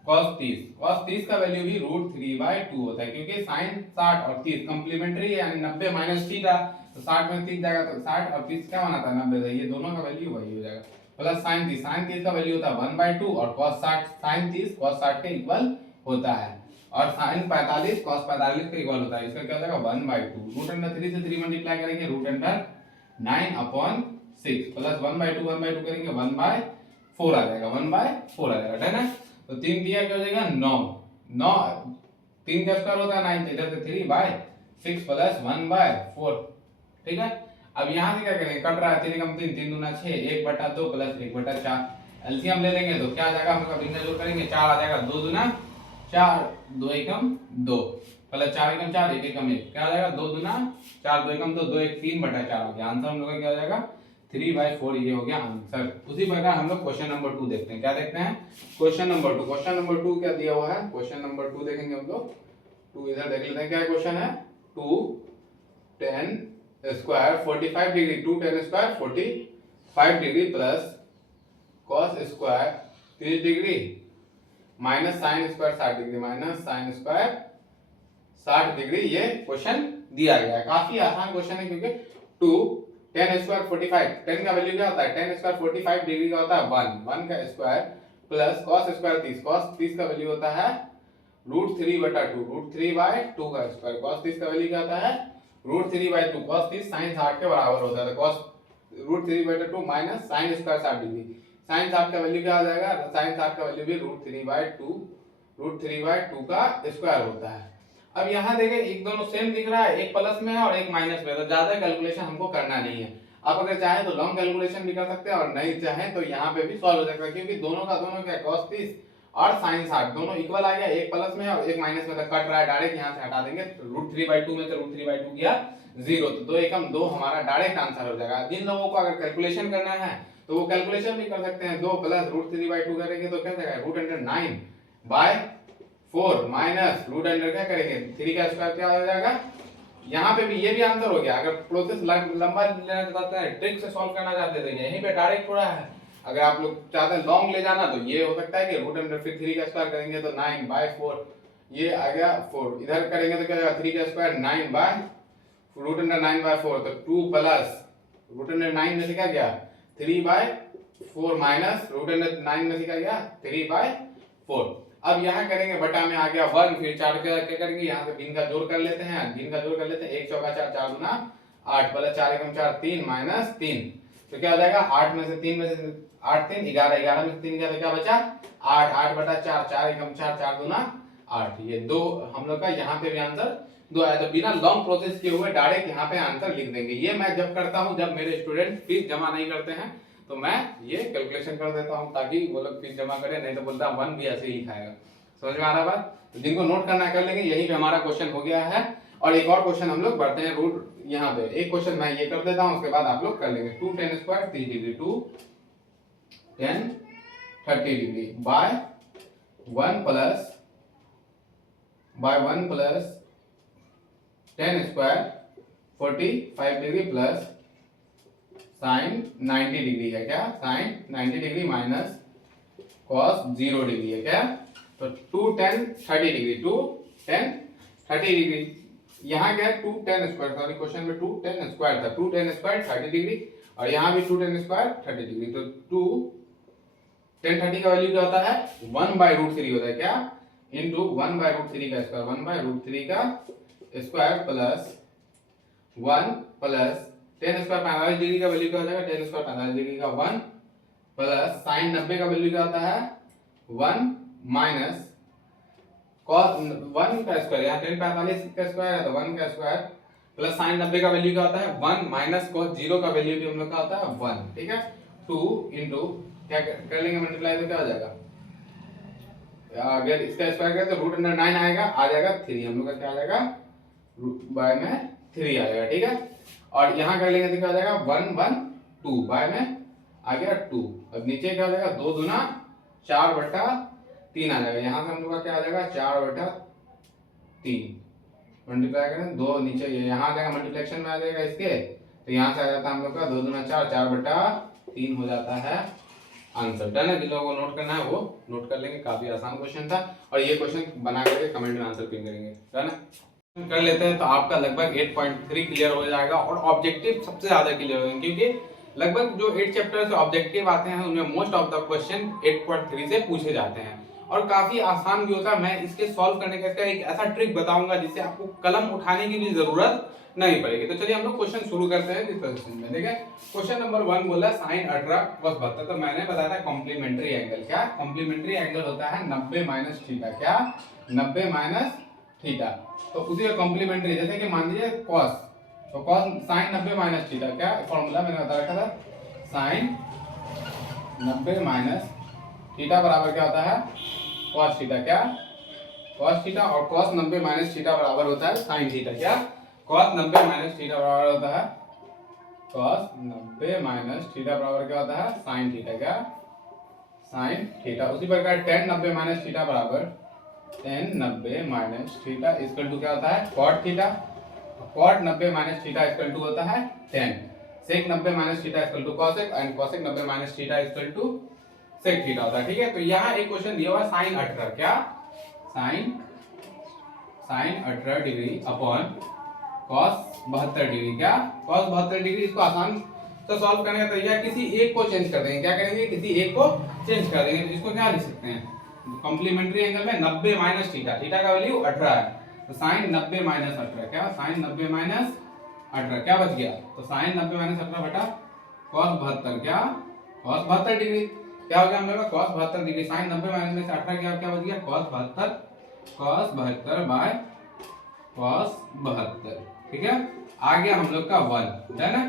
cos 30। cos 30 का वैल्यू भी √3/2 होता है, क्योंकि साइन 60 और 30 कंप्लीमेंट्री है, यानी 90 माइनस थीटा, तो 60 में 30 जाएगा तो 60 और 30 क्या बना था? 90। ये दोनों का वैल्यू वही हो जाएगा। Plus sine 30। साइन 30 का वैल्यू होता है 1/2 और cos 60 साइन 30 cos 60 के इक्वल होता है, और साइन 45 cos 45 के इक्वल होता है। इसका क्या हो जाएगा? 1/2। √3 से 3 मल्टीप्लाई करेंगे, √9/6 प्लस 1/2 करेंगे 1/4 आ जाएगा, 1/4 आ जाएगा। डन है। तो 3 दिया क्या हो जाएगा? 9। 9 3 का स्क्वायर होता है 9, इधर से 3/6 प्लस 1/4। ठीक है। अब यहाँ से क्या करेंगे? कट रहा है, 3 एकम 3, 3 दूना 6, 1/2 प्लस 1/4। एलसीएम ले लेंगे तो क्या आ जाएगा? हम लोग भिन्न जोड़ करेंगे, 4 आ जाएगा, 2 दूना 4, 2 एकम 2 प्लस 4 एकम 4, 1 एकम 1, क्या आ जाएगा? 2 दूना 4, 2 एकम 2, 2 1 3/4 हो गया। आंसर हम लोग का क्या हो जाएगा? 3/4। ये हो गया आंसर। उसी प्रकार हम लोग क्वेश्चन नंबर 2 देखते हैं। क्या देखते हैं? Question number 2। क्वेश्चन नंबर 2 क्या दिया हुआ है? क्वेश्चन नंबर 2 देखेंगे हम लोग। 2 इधर देख लेते हैं क्या क्वेश्चन है। 2 10 square 45 degree, 2 10 square 45 degree plus cos square 30 degree minus sine square 60 degree, minus sine square 60 degree, ये क्वेश्चन दिया गया है। काफी आसान क्वेश्चन है, क्योंकि 2 10 स्क्वायर 45, 10 का वैल्यू क्या होता है? 10 स्क्वायर 45 डिग्री का होता है 1 का square plus cos square 30, cos 30 का वैल्यू होता है √3/2, √3/2 का स्क्वायर। cos 30 का वैल्यू क्या होता है? √3/2। cos 30 sin 60 के बराबर होता है, तो cos √3/2 minus sin square 60 degree. sin 60 का वैल्यू क्या आ जाएगा? sin 60 का वैल्यू भी √3/2 का स्क्वायर होता है। अब यहाँ देखें, एक दोनों सेम दिख रहा है, एक प्लस में है और एक माइनस में है, तो ज्यादा कैलकुलेशन हमको करना नहीं है। आप अगर चाहें तो लॉन्ग कैलकुलेशन भी कर सकते हैं, और नहीं चाहें तो यहाँ पे भी सॉल्व हो सकता है, क्योंकि दोनों का दोनों क्या? cos 30 और sin 60 दोनों इक्वल आ गया, एक प्लस में है और एक माइनस में, तो कट रहा है, डायरेक्ट यहाँ से हटा देंगे। √3/2 में से √3/2 गया 0, तो 2 एकम 2 हमारा डायरेक्ट आंसर हो जाएगा। जिन लोगों को अगर कैलकुलेशन करना है तो वो कैलकुलेशन भी कर सकते हैं। 2 प्लस √3/2 करेंगे तो क्या जाएगा? √9/4 माइनस √100 क्या करेंगे? 3 का स्क्वायर क्या हो जाएगा? यहाँ पे भी ये भी आंसर हो गया। अगर प्रोसेस लंबा लेना चाहते हैं, ट्रिक से सॉल्व करना चाहते हैं, तो यहीं पे डायरेक्ट थोड़ा है। अगर आप लोग चाहते हैं लॉन्ग ले जाना, तो ये हो सकता है कि √100 फिर 3 का स्क्वायर करेंगे तो 9/4, ये आ गया 4, इधर करेंगे तो क्या होगा? 3 का स्क्वायर 9/4, तो 2 प्लस √9 में से क्या गया? 3/4 माइनस √9 में से क्या गया? 3/4। अब यहाँ करेंगे, बटा में आ गया 1, फिर 4 क्या करेंगे? यहाँ से भिन्न का जोड़ कर लेते हैं, भिन्न का जोड़ कर लेते हैं। 1 चौका 4, 4 दूना 8 प्लस 4 एकम 4, 3 माइनस 3, तो क्या हो जाएगा? 8 में से 3 में से 8 3 11, 11 में से 3 गया तो क्या बचा? 8, 8/4, 4 एकम 4, 4 दूना 8। ये 2 हम लोग का यहाँ पे भी आंसर 2 आया। तो बिना लॉन्ग प्रोसेस किए हुए डायरेक्ट यहाँ पे आंसर लिख देंगे। ये मैं जब करता हूँ, जब मेरे स्टूडेंट फीस जमा नहीं करते हैं, तो मैं ये कैलकुलेशन कर देता हूँ, ताकि वो लोग फीस जमा करें, नहीं तो बोलता 1 भी ऐसे ही खाएगा। समझ में आ रहा बात? तो जिनको नोट करना कर लेंगे। यही पे हमारा क्वेश्चन हो गया है। और एक और क्वेश्चन हम लोग बढ़ते हैं रूट, यहाँ पे एक क्वेश्चन मैं ये कर देता हूँ, उसके बाद आप लोग कर लेंगे। 2 10 square 30 degree, 2 10 30 degree by 1 plus 10 square 45 degree plus sine 90 degree है। क्या? Sine 90 degree minus cos 0 degree है। क्या? तो 2 10 30 डिग्री, 2 10 30 डिग्री, यहाँ क्या है? 2 10 स्क्वायर, सॉरी क्वेश्चन में 2 10 स्क्वायर था, 2 10 स्क्वायर 30 डिग्री, और यहाँ भी 2 10 स्क्वायर 30 डिग्री, तो 2 10 30 का वैल्यू क्या होता है? 1/√3 होता है। क्या? इंटू 1/√3 का स्क्वायर, 1/√3 का square plus 1 plus 10 square 45 degree का वैल्यू क्या हो जाएगा? 10 स्क्वायर 45 डिग्री का 1 प्लस साइन 90 का वैल्यू क्या होता है? 1 माइनस cos 1 का स्क्वायर, यहाँ 10 45 का स्क्वायर है तो 1 का स्क्वायर प्लस साइन 90 का वैल्यू क्या होता है? 1 माइनस cos 0 का वैल्यू भी हम लोग का होता है 1। ठीक है। 2 इंटू क्या कर लेंगे? मल्टीप्लाई तो क्या हो जाएगा? अगर इसका स्क्वायर करें तो रूट अंडर 9 आएगा, आ जाएगा 3, हम लोग का क्या आ जाएगा बाय में 3 आ जाएगा, ठीक है। और यहाँ कर लेंगे तो क्या आ जाएगा 1 1 2 बाय में आ गया 2। अब नीचे क्या आ जाएगा 2 दूना 4 बटा 3 आ जाएगा, यहाँ से हम लोग का क्या आ जाएगा 4 बटा 3 मल्टीप्लाई करें 2 नीचे ये यहाँ आ जाएगा मल्टीप्लिकेशन में आ जाएगा इसके, तो यहाँ से आ जाता है हम लोग का 2 दूना 4 4 बटा 3 हो जाता है आंसर। डन है, जिन लोगों को नोट करना है वो नोट कर लेंगे, काफी आसान क्वेश्चन था और ये क्वेश्चन बना करके कमेंट में आंसर पिन करेंगे। डन है, कर लेते हैं तो आपका लगभग 8.3 क्लियर हो जाएगा और ऑब्जेक्टिव सबसे ज्यादा क्लियर हो जाएंगे, क्योंकि लगभग जो 8 चैप्टर से ऑब्जेक्टिव आते हैं उनमें मोस्ट ऑफ द क्वेश्चन 8.3 से पूछे जाते हैं और काफी आसान भी होता है। मैं इसके सॉल्व करने का इसका एक ऐसा ट्रिक बताऊंगा जिससे आपको कलम उठाने की भी जरूरत नहीं पड़ेगी। तो चलिए हम लोग क्वेश्चन शुरू करते हैं डिस्कशन में। ठीक है, क्वेश्चन नंबर 1 बोला sin 18 cos 72, तो मैंने बताया था कॉम्प्लीमेंट्री एंगल। क्या कॉम्प्लीमेंट्री एंगल होता है 90 माइनस थीटा। क्या 90 माइनस थीटा, तो उसी का कॉम्प्लीमेंट्री, जैसे कि मान लीजिए cos, तो cos sin 90 माइनस थीटा, क्या फॉर्मूला मैंने बता रखा था, sin 90 माइनस थीटा बराबर क्या होता है cos थीटा। क्या cos थीटा, और cos 90 माइनस थीटा बराबर होता है sin थीटा। क्या cos 90 माइनस थीटा बराबर होता है cos 90 माइनस थीटा बराबर क्या होता है sin थीटा। क्या sin थीटा। उसी प्रकार tan 90 माइनस थीटा बराबर tan 90 minus theta equal to क्या होता है cot theta. cot 90 minus theta equal to होता है tan। sec 90 minus theta equal to cosec and cosec 90 minus theta equal to sec theta होता है। ठीक है, तो यहाँ एक क्वेश्चन दिया हुआ sin 18। क्या sin 18 degree upon cos 72 degree. क्या cos 72 डिग्री, इसको आसान से सॉल्व करने का तरीका किसी एक को चेंज कर देंगे। क्या करेंगे किसी एक को चेंज कर देंगे, तो इसको क्या लिख सकते हैं कॉम्प्लीमेंट्री एंगल में 90 माइनस थीटा, थीटा का वैल्यू 18 है, तो sin 90 माइनस 18। क्या sin 90 माइनस 18 क्या बच गया, तो sin 90 माइनस 18 बटा cos 72। क्या cos 72 डिग्री, क्या हो गया हम लोग का cos 72 डिग्री, sin 90 माइनस में से 18 क्या बच गया cos 72 बाय cos 72। ठीक है, आ गया हम लोग का 1। डन है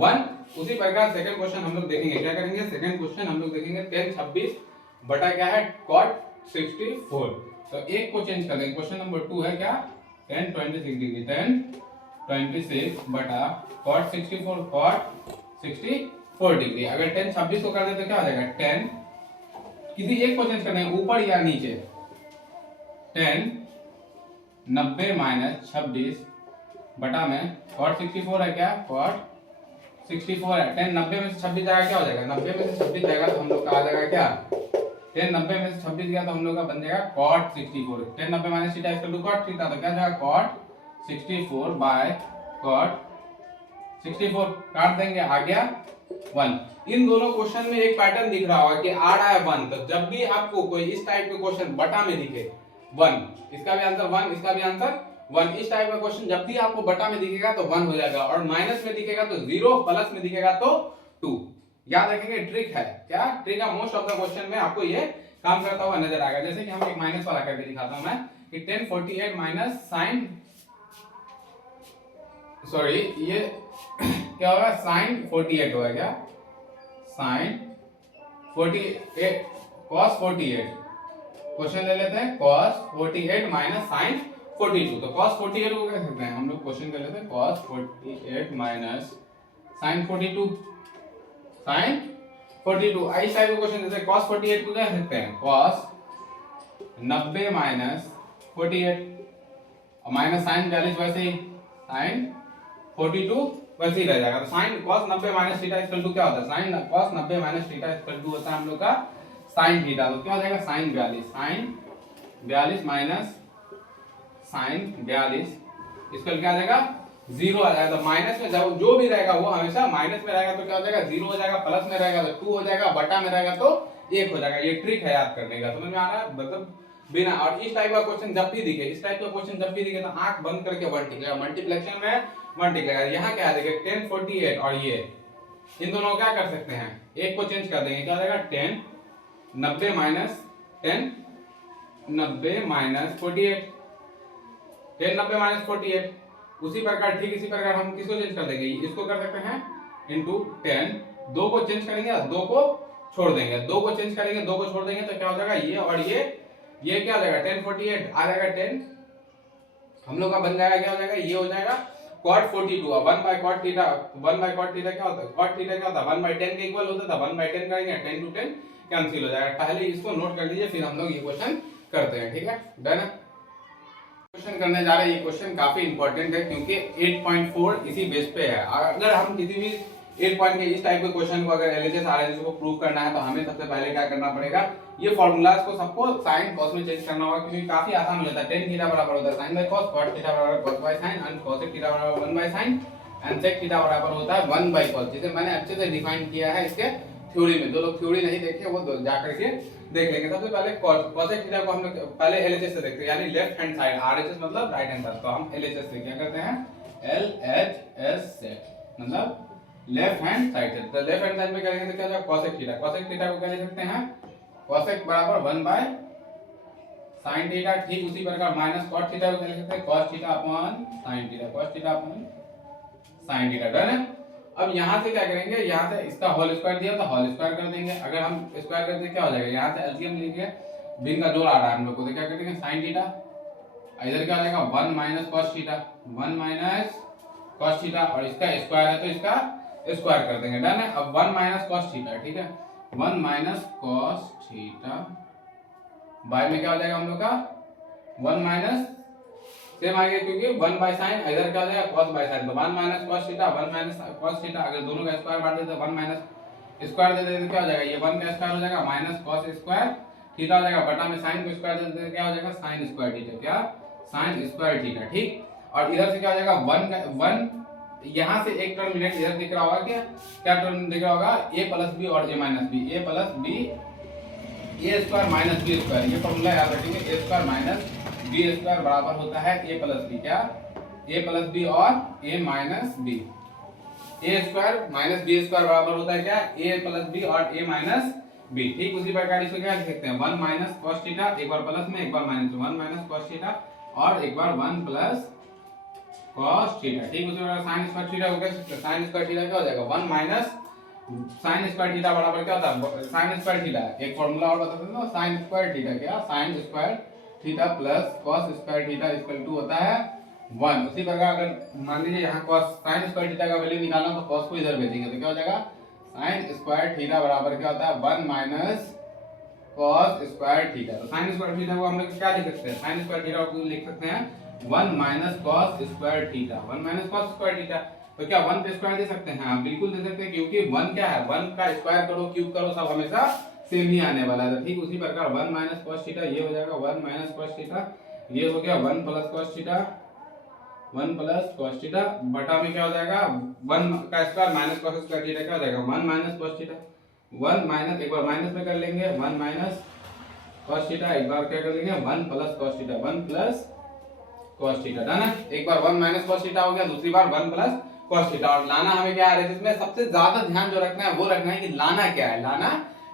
1। उसी प्रकार सेकंड क्वेश्चन हम लोग देखेंगे। क्या करेंगे सेकंड क्वेश्चन हम लोग देखेंगे tan 26 बटा क्या है cot 64। तो एक को चेंज कर देंगे, क्वेश्चन नंबर 2 है क्या tan 26 डिग्री, tan 26 बटा cot 64 cot 64 डिग्री। अगर tan 26 को कर दे तो क्या हो जाएगा tan, किसी एक को चेंज करना है ऊपर या नीचे, tan 90 माइनस 26 बटा में cot 64 है। क्या cot 64 है, tan 90 में से 26 जाएगा क्या हो जाएगा 90 में से 26 जाएगा तो हम लोग का आ जाएगा क्या tan 90 में से 26 गया तो हम लोग का बन जाएगा cot 64। tan 90 minus theta equal to cot theta, तो क्या जाएगा cot 64 बाय cot 64, काट देंगे आ गया 1। इन दोनों क्वेश्चन में एक पैटर्न दिख रहा होगा कि आ रहा है 1, तो जब भी आपको कोई इस टाइप के क्वेश्चन बटा में दिखे 1, इसका भी आंसर 1, इसका भी आंसर 1, इस टाइप का क्वेश्चन जब भी आपको बटा में दिखेगा तो 1 हो जाएगा, और माइनस में दिखेगा तो 0, प्लस में दिखेगा तो 2। याद रखेंगे ट्रिक है, क्या ट्रिक है, मोस्ट ऑफ द क्वेश्चन में आपको ये काम करता हुआ नजर आएगा। जैसे कि हम एक माइनस वाला करके दिखाता हूं मैं कि tan 48 माइनस sin, सॉरी ये क्या होगा sin 48 होगा। क्या sin 48 cos 48, क्वेश्चन ले लेते हैं cos 48 माइनस sin 42, तो cos 48 को क्या सकते हैं हम लोग, क्वेश्चन कर लेते हैं cos 48 माइनस sin 42, sin 42। इस टाइप का क्वेश्चन जैसे cos 48 को क्या सकते हैं cos 90 माइनस 48 और माइनस sin 42 वैसे ही sin 42 वैसे ही रह जाएगा, तो sin cos 90 minus theta equal to क्या होता है sin cos 90 minus theta equal to होता है हम लोग का sin थीटा, तो क्या हो जाएगा sin 42 माइनस sin 42 इक्वल क्या आ जाएगा 0 आ जाएगा। तो माइनस में जब जो भी रहेगा वो हमेशा माइनस में रहेगा, तो क्या हो जाएगा 0 हो जाएगा, प्लस में रहेगा तो 2 हो जाएगा, बटा में रहेगा तो 1 हो जाएगा। ये ट्रिक है याद करने का, समझ में आ रहा है, मतलब बिना। और इस टाइप का क्वेश्चन जब भी दिखे, इस टाइप का क्वेश्चन जब भी दिखे तो आंख बंद करके 1 टिक लेगा, मल्टीप्लिकेशन में 1 टिक लेगा। यहाँ क्या देखेगा tan 48 और ये इन दोनों क्या कर सकते हैं, एक को चेंज कर देंगे, क्या हो जाएगा tan 90 माइनस 48, tan 90 माइनस 48। उसी प्रकार ठीक इसी प्रकार हम किसको चेंज कर देंगे, इसको कर सकते हैं इनटू 10, 2 को चेंज करेंगे 2 को छोड़ देंगे, 2 को चेंज करेंगे 2 को छोड़ देंगे तो क्या हो जाएगा ये और ये ये क्या हो जाएगा 1048 आ जाएगा 10, हम लोग का बन जाएगा क्या हो जाएगा, ये हो जाएगा cot 42। अब 1 by cot theta, 1 by cot theta क्या होता है, cot थीटा क्या होता है 1 बाय 10 के इक्वल होता था, 1 बाय 10 करेंगे 10 टू 10 कैंसिल हो जाएगा। पहले इसको नोट कर लीजिए, फिर हम लोग ये क्वेश्चन करते हैं, ठीक है डन है। क्वेश्चन करने जा रहे हैं, ये क्वेश्चन काफी इंपॉर्टेंट है क्योंकि 8.4 इसी बेस पे है। अगर हम किसी भी 8 पॉइंट के इस टाइप के क्वेश्चन को अगर एलएचएस आरएचएस को प्रूव करना है तो हमें सबसे पहले क्या करना पड़ेगा, ये फॉर्मूलाज को सबको साइन कॉस में चेंज करना होगा, क्योंकि काफी आसान हो जाता है। tan थीटा बराबर होता है sin by cos, cot theta बराबर cos by sin and cosec theta बराबर 1 bye sin and sec theta बराबर होता है 1 बाय cos, जिसे मैंने अच्छे से डिफाइन किया है इसके थ्योरी में। जो लोग थ्योरी नहीं देखे वो जा करके देख लेंगे। सबसे पहले cosec थीटा को हम लोग पहले एलएचएस से देखते हैं, यानी लेफ्ट हैंड साइड, आरएचएस मतलब राइट हैंड साइड। तो हम एलएचएस से क्या करते हैं, एलएचएस से मतलब लेफ्ट हैंड साइड से। तो लेफ्ट हैंड साइड में करेंगे तो क्या होगा cosec थीटा, cosec थीटा को क्या लिख सकते हैं, cosec बराबर 1 बाय sin थीटा। ठीक उसी प्रकार माइनस cot थीटा को क्या लिख सकते हैं, cos theta upon sin theta, cos theta upon sin theta. Done है। अब यहां से क्या करेंगे, यहां से इसका होल स्क्वायर दिया तो होल स्क्वायर कर देंगे। अगर हम स्क्वायर करते क्या हो जाएगा, यहां से एलसीएम लेके भिन्न का जोड़ आ रहा है हम लोग को, तो क्या करेंगे sin थीटा, इधर क्या हो जाएगा 1 minus cos theta, 1 minus cos theta, और इसका स्क्वायर है तो इसका स्क्वायर कर देंगे। डन है। अब 1 माइनस cos थीटा, ठीक है 1 माइनस cos थीटा बाय में क्या हो जाएगा हम लोग का 1 माइनस सेम आ गया क्योंकि 1 बाय sin, इधर क्या हो जाएगा cos बाय sin, तो 1 minus cos theta 1 minus cos theta. अगर दोनों का स्क्वायर बांट देते तो 1 माइनस स्क्वायर दे देते तो क्या हो जाएगा, ये 1 का स्क्वायर हो जाएगा माइनस cos स्क्वायर थीटा हो जाएगा, बटा में sin को स्क्वायर दे देते क्या हो जाएगा sin स्क्वायर थीटा, क्या sin स्क्वायर थीटा। ठीक, और इधर से क्या हो जाएगा 1 यहां से एक टर्म मिनट इधर दिख रहा होगा, क्या टर्म दिख रहा होगा, a प्लस बी और a minus b, a plus b a square minus b square. ये फॉर्मूला याद रखेंगे, a square minus b square बराबर होता है ए प्लस बी, क्या ए प्लस बी और ए minus B. A square minus b square बराबर होता है क्या, ए प्लस बी और ए माइनस बी। ठीक उसी प्रकार इसको क्या लिख सकते हैं 1 माइनस cos थीटा, एक बार प्लस में एक बार माइनस, 1 माइनस cos थीटा और एक बार 1 प्लस cos थीटा। ठीक उसी प्रकार sin स्क्वायर थीटा को क्या सकते हैं, sin स्क्वायर थीटा क्या हो जाएगा 1 माइनस sin स्क्वायर थीटा बराबर क्या होता है, sin स्क्वायर थीटा एक फार्मूला और बता देता हूं, sin स्क्वायर थीटा क्या sin square theta plus cos square theta equal to होता है 1। उसी प्रकार अगर मान लीजिए यहाँ cos sin स्क्वायर थीटा का वैल्यू निकालना तो cos को इधर भेजेंगे तो क्या हो जाएगा sin स्क्वायर थीटा बराबर क्या होता है 1 माइनस cos स्क्वायर थीटा। तो sin स्क्वायर थीटा को हम लोग क्या लिख सकते हैं, sin स्क्वायर थीटा को लिख सकते हैं 1 minus cos square theta, 1 minus cos square theta. तो क्या 1 पे स्क्वायर दे सकते हैं, हाँ बिल्कुल दे सकते हैं, क्योंकि 1 क्या है 1 का स्क्वायर करो क्यूब करो सब हमेशा सेम ही आने वाला है। ठीक उसी प्रकार 1 माइनस cos थीटा ये हो जाएगा 1 माइनस cos थीटा, ये हो गया 1 plus cos theta, 1 plus cos theta बटा में क्या हो जाएगा 1 का square minus cos square theta क्या हो जाएगा 1 माइनस cos थीटा, 1 माइनस एक बार माइनस में कर लेंगे 1 माइनस cos थीटा, एक बार क्या कर लेंगे 1 plus cos theta, 1 plus cos theta. Done है। एक बार 1 माइनस cos थीटा हो गया, दूसरी बार 1 प्लस cos थीटा। और लाना हमें क्या है, इसमें सबसे ज्यादा ध्यान जो रखना है वो रखना है कि लाना क्या है, लाना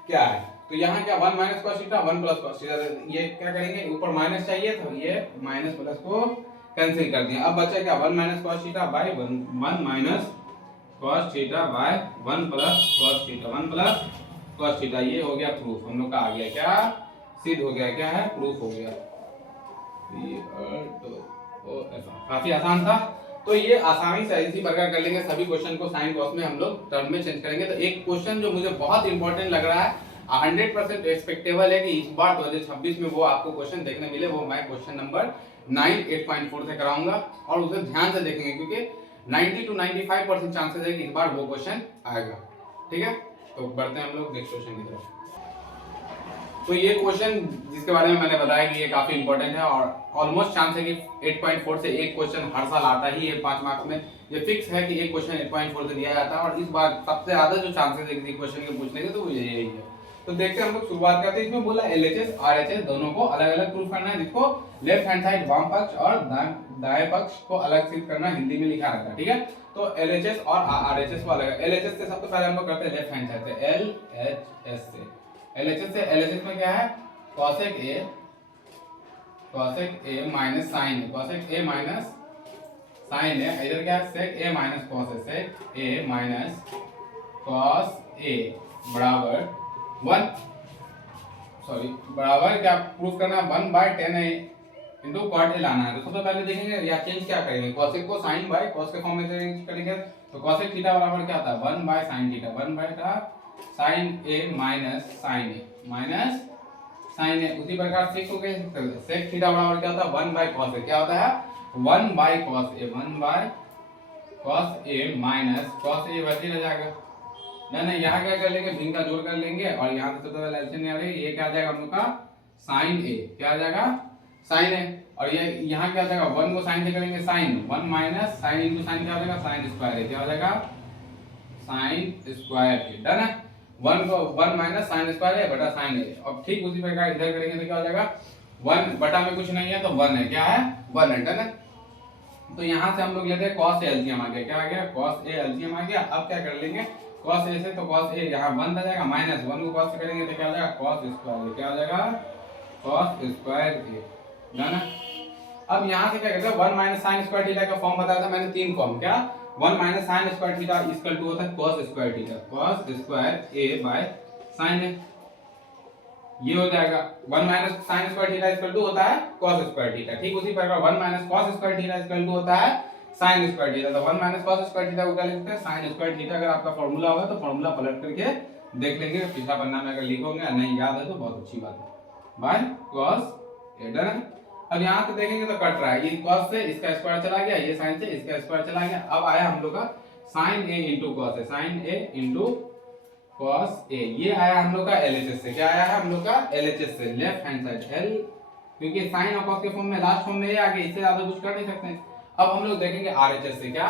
क्या है। तो यहाँ क्या 1 minus cos theta 1 plus cos theta, ये क्या करेंगे ऊपर माइनस चाहिए तो ये माइनस प्लस को कैंसिल कर दिया। अब बचा क्या 1 minus cos theta by 1 minus cos theta by 1 plus cos theta, 1 plus cos theta. ये हो गया प्रूफ हम लोग का, आ गया क्या सिद्ध हो गया, क्या है प्रूफ हो गया। काफी आसान था। तो ये आसानी से इसी प्रकार कर लेंगे सभी क्वेश्चन को साइन कॉस में हम लोग टर्म में चेंज करेंगे। तो एक क्वेश्चन जो मुझे बहुत इंपॉर्टेंट लग रहा है, 100% एक्सपेक्टेबल है कि इस बार 2026 में वो आपको क्वेश्चन देखने मिले, वो मैं क्वेश्चन नंबर 9 8.4 से कराऊंगा और उसे ध्यान से देखेंगे क्योंकि 90 to 95% चांसेस है कि इस बार वो क्वेश्चन आएगा। ठीक है, तो बढ़ते हैं हम लोग नेक्स्ट क्वेश्चन की तरफ। तो ये क्वेश्चन जिसके बारे में मैंने बताया कि ये काफी इंपॉर्टेंट है और ऑलमोस्ट चांस है कि 8.4 से एक क्वेश्चन हर साल आता ही है 5 मार्क्स में, ये फिक्स है कि एक क्वेश्चन 8.4 से दिया जाता है। और इस बार सबसे ज्यादा जो चांसेस है किसी क्वेश्चन के पूछने के तो वो यही है। तो देखते हैं हम लोग शुरुआत करते हैं। इसमें बोला एलएचएस आरएचएस दोनों को अलग अलग प्रूफ करना है, जिसको लेफ्ट हैंड साइड वाम पक्ष और दाएं पक्ष को अलग सिद्ध करना, हिंदी में लिखा रहता है। ठीक है, तो एलएचएस और आरएचएस को अलग, एलएचएस से सबसे पहले हम लोग करते हैं लेफ्ट हैंड साइड से, एलएचएस से। एलएचएस में क्या है cosec a माइनस sin है, cosec a माइनस sin है, इधर क्या है sec a माइनस cos है, sec a minus cos a बराबर 1। सॉरी बराबर क्या प्रूफ करना है 1/10 इंटू कॉट ए लाना है। तो सबसे पहले देखेंगे या चेंज क्या करेंगे, कॉसेक को साइन बाय कॉस के फॉर्म में चेंज करेंगे। तो कॉसेक थीटा बराबर क्या आता है 1/sin theta, 1/sin a minus sin a minus sin a। उसी प्रकार सेक को कैसे सेक थीटा बराबर क्या होता है 1/cos a, क्या होता है 1/cos a, 1/cos a minus cos a वैसे रह जाएगा ना। नहीं यहाँ क्या कर लेंगे भिन्न का जोड़ कर लेंगे और यहाँ से सबसे पहले एलसीएम निकालेंगे। ये क्या आ जाएगा हम लोग का sin a, क्या आ जाएगा sin a। और ये यहाँ क्या आ जाएगा 1 को sin से करेंगे sin 1 minus sin into sine क्या हो जाएगा sin स्क्वायर है, क्या हो जाएगा sin स्क्वायर है। डन है 1 को 1 माइनस sin स्क्वायर है बटा sin है। अब ठीक उसी प्रकार इधर करेंगे तो क्या हो जाएगा 1 बटा में कुछ नहीं है तो 1 है, क्या है 1 है। डन है। तो यहाँ से हम लोग लेते हैं cos a एलसीएम आ गया, क्या आ गया cos a एलसीएम आ गया। अब क्या कर लेंगे cos a से, तो cos a यहाँ 1 आ जाएगा माइनस 1 को cos से करेंगे तो क्या हो जाएगा cos स्क्वायर, क्या हो जाएगा cos स्क्वायर a। डन है। अब यहाँ से क्या करते हैं 1 माइनस sin स्क्वायर थीटा का फॉर्म बताया था मैंने, 3 फॉर्म, क्या 1 minus sin square theta equal to होता है cos square theta, cos square a by sin a। ये हो जाएगा 1 minus sin square theta equal to होता है cos स्क्वायर थीटा। ठीक उसी प्रकार 1 minus cos square theta equal to होता है sin स्क्वायर थीटा। तो 1 माइनस cos स्क्वायर थीटा को क्या लिखते हैं sin स्क्वायर थीटा। अगर आपका फार्मूला होगा तो फार्मूला पलट करके देख लेंगे, पिछला पन्ना में अगर लिखोगे नहीं याद है तो बहुत अच्छी बात है, बाय cos a। डन। अब यहाँ से देखेंगे तो कट रहा है, ये cos से इसका स्क्वायर चला गया, ये sin से इसका स्क्वायर चला गया। अब आया हम लोग का sin a into cos a, sin a into cos a। ये आया हम लोग का LHS से, क्या आया है हम लोग का LHS से, लेफ्ट हैंड साइड L, क्योंकि sin और cos के फॉर्म में लास्ट फॉर्म में ये आ गया, इससे ज्यादा कुछ कर नहीं सकते। अब हम लोग देखेंगे RHS से, क्या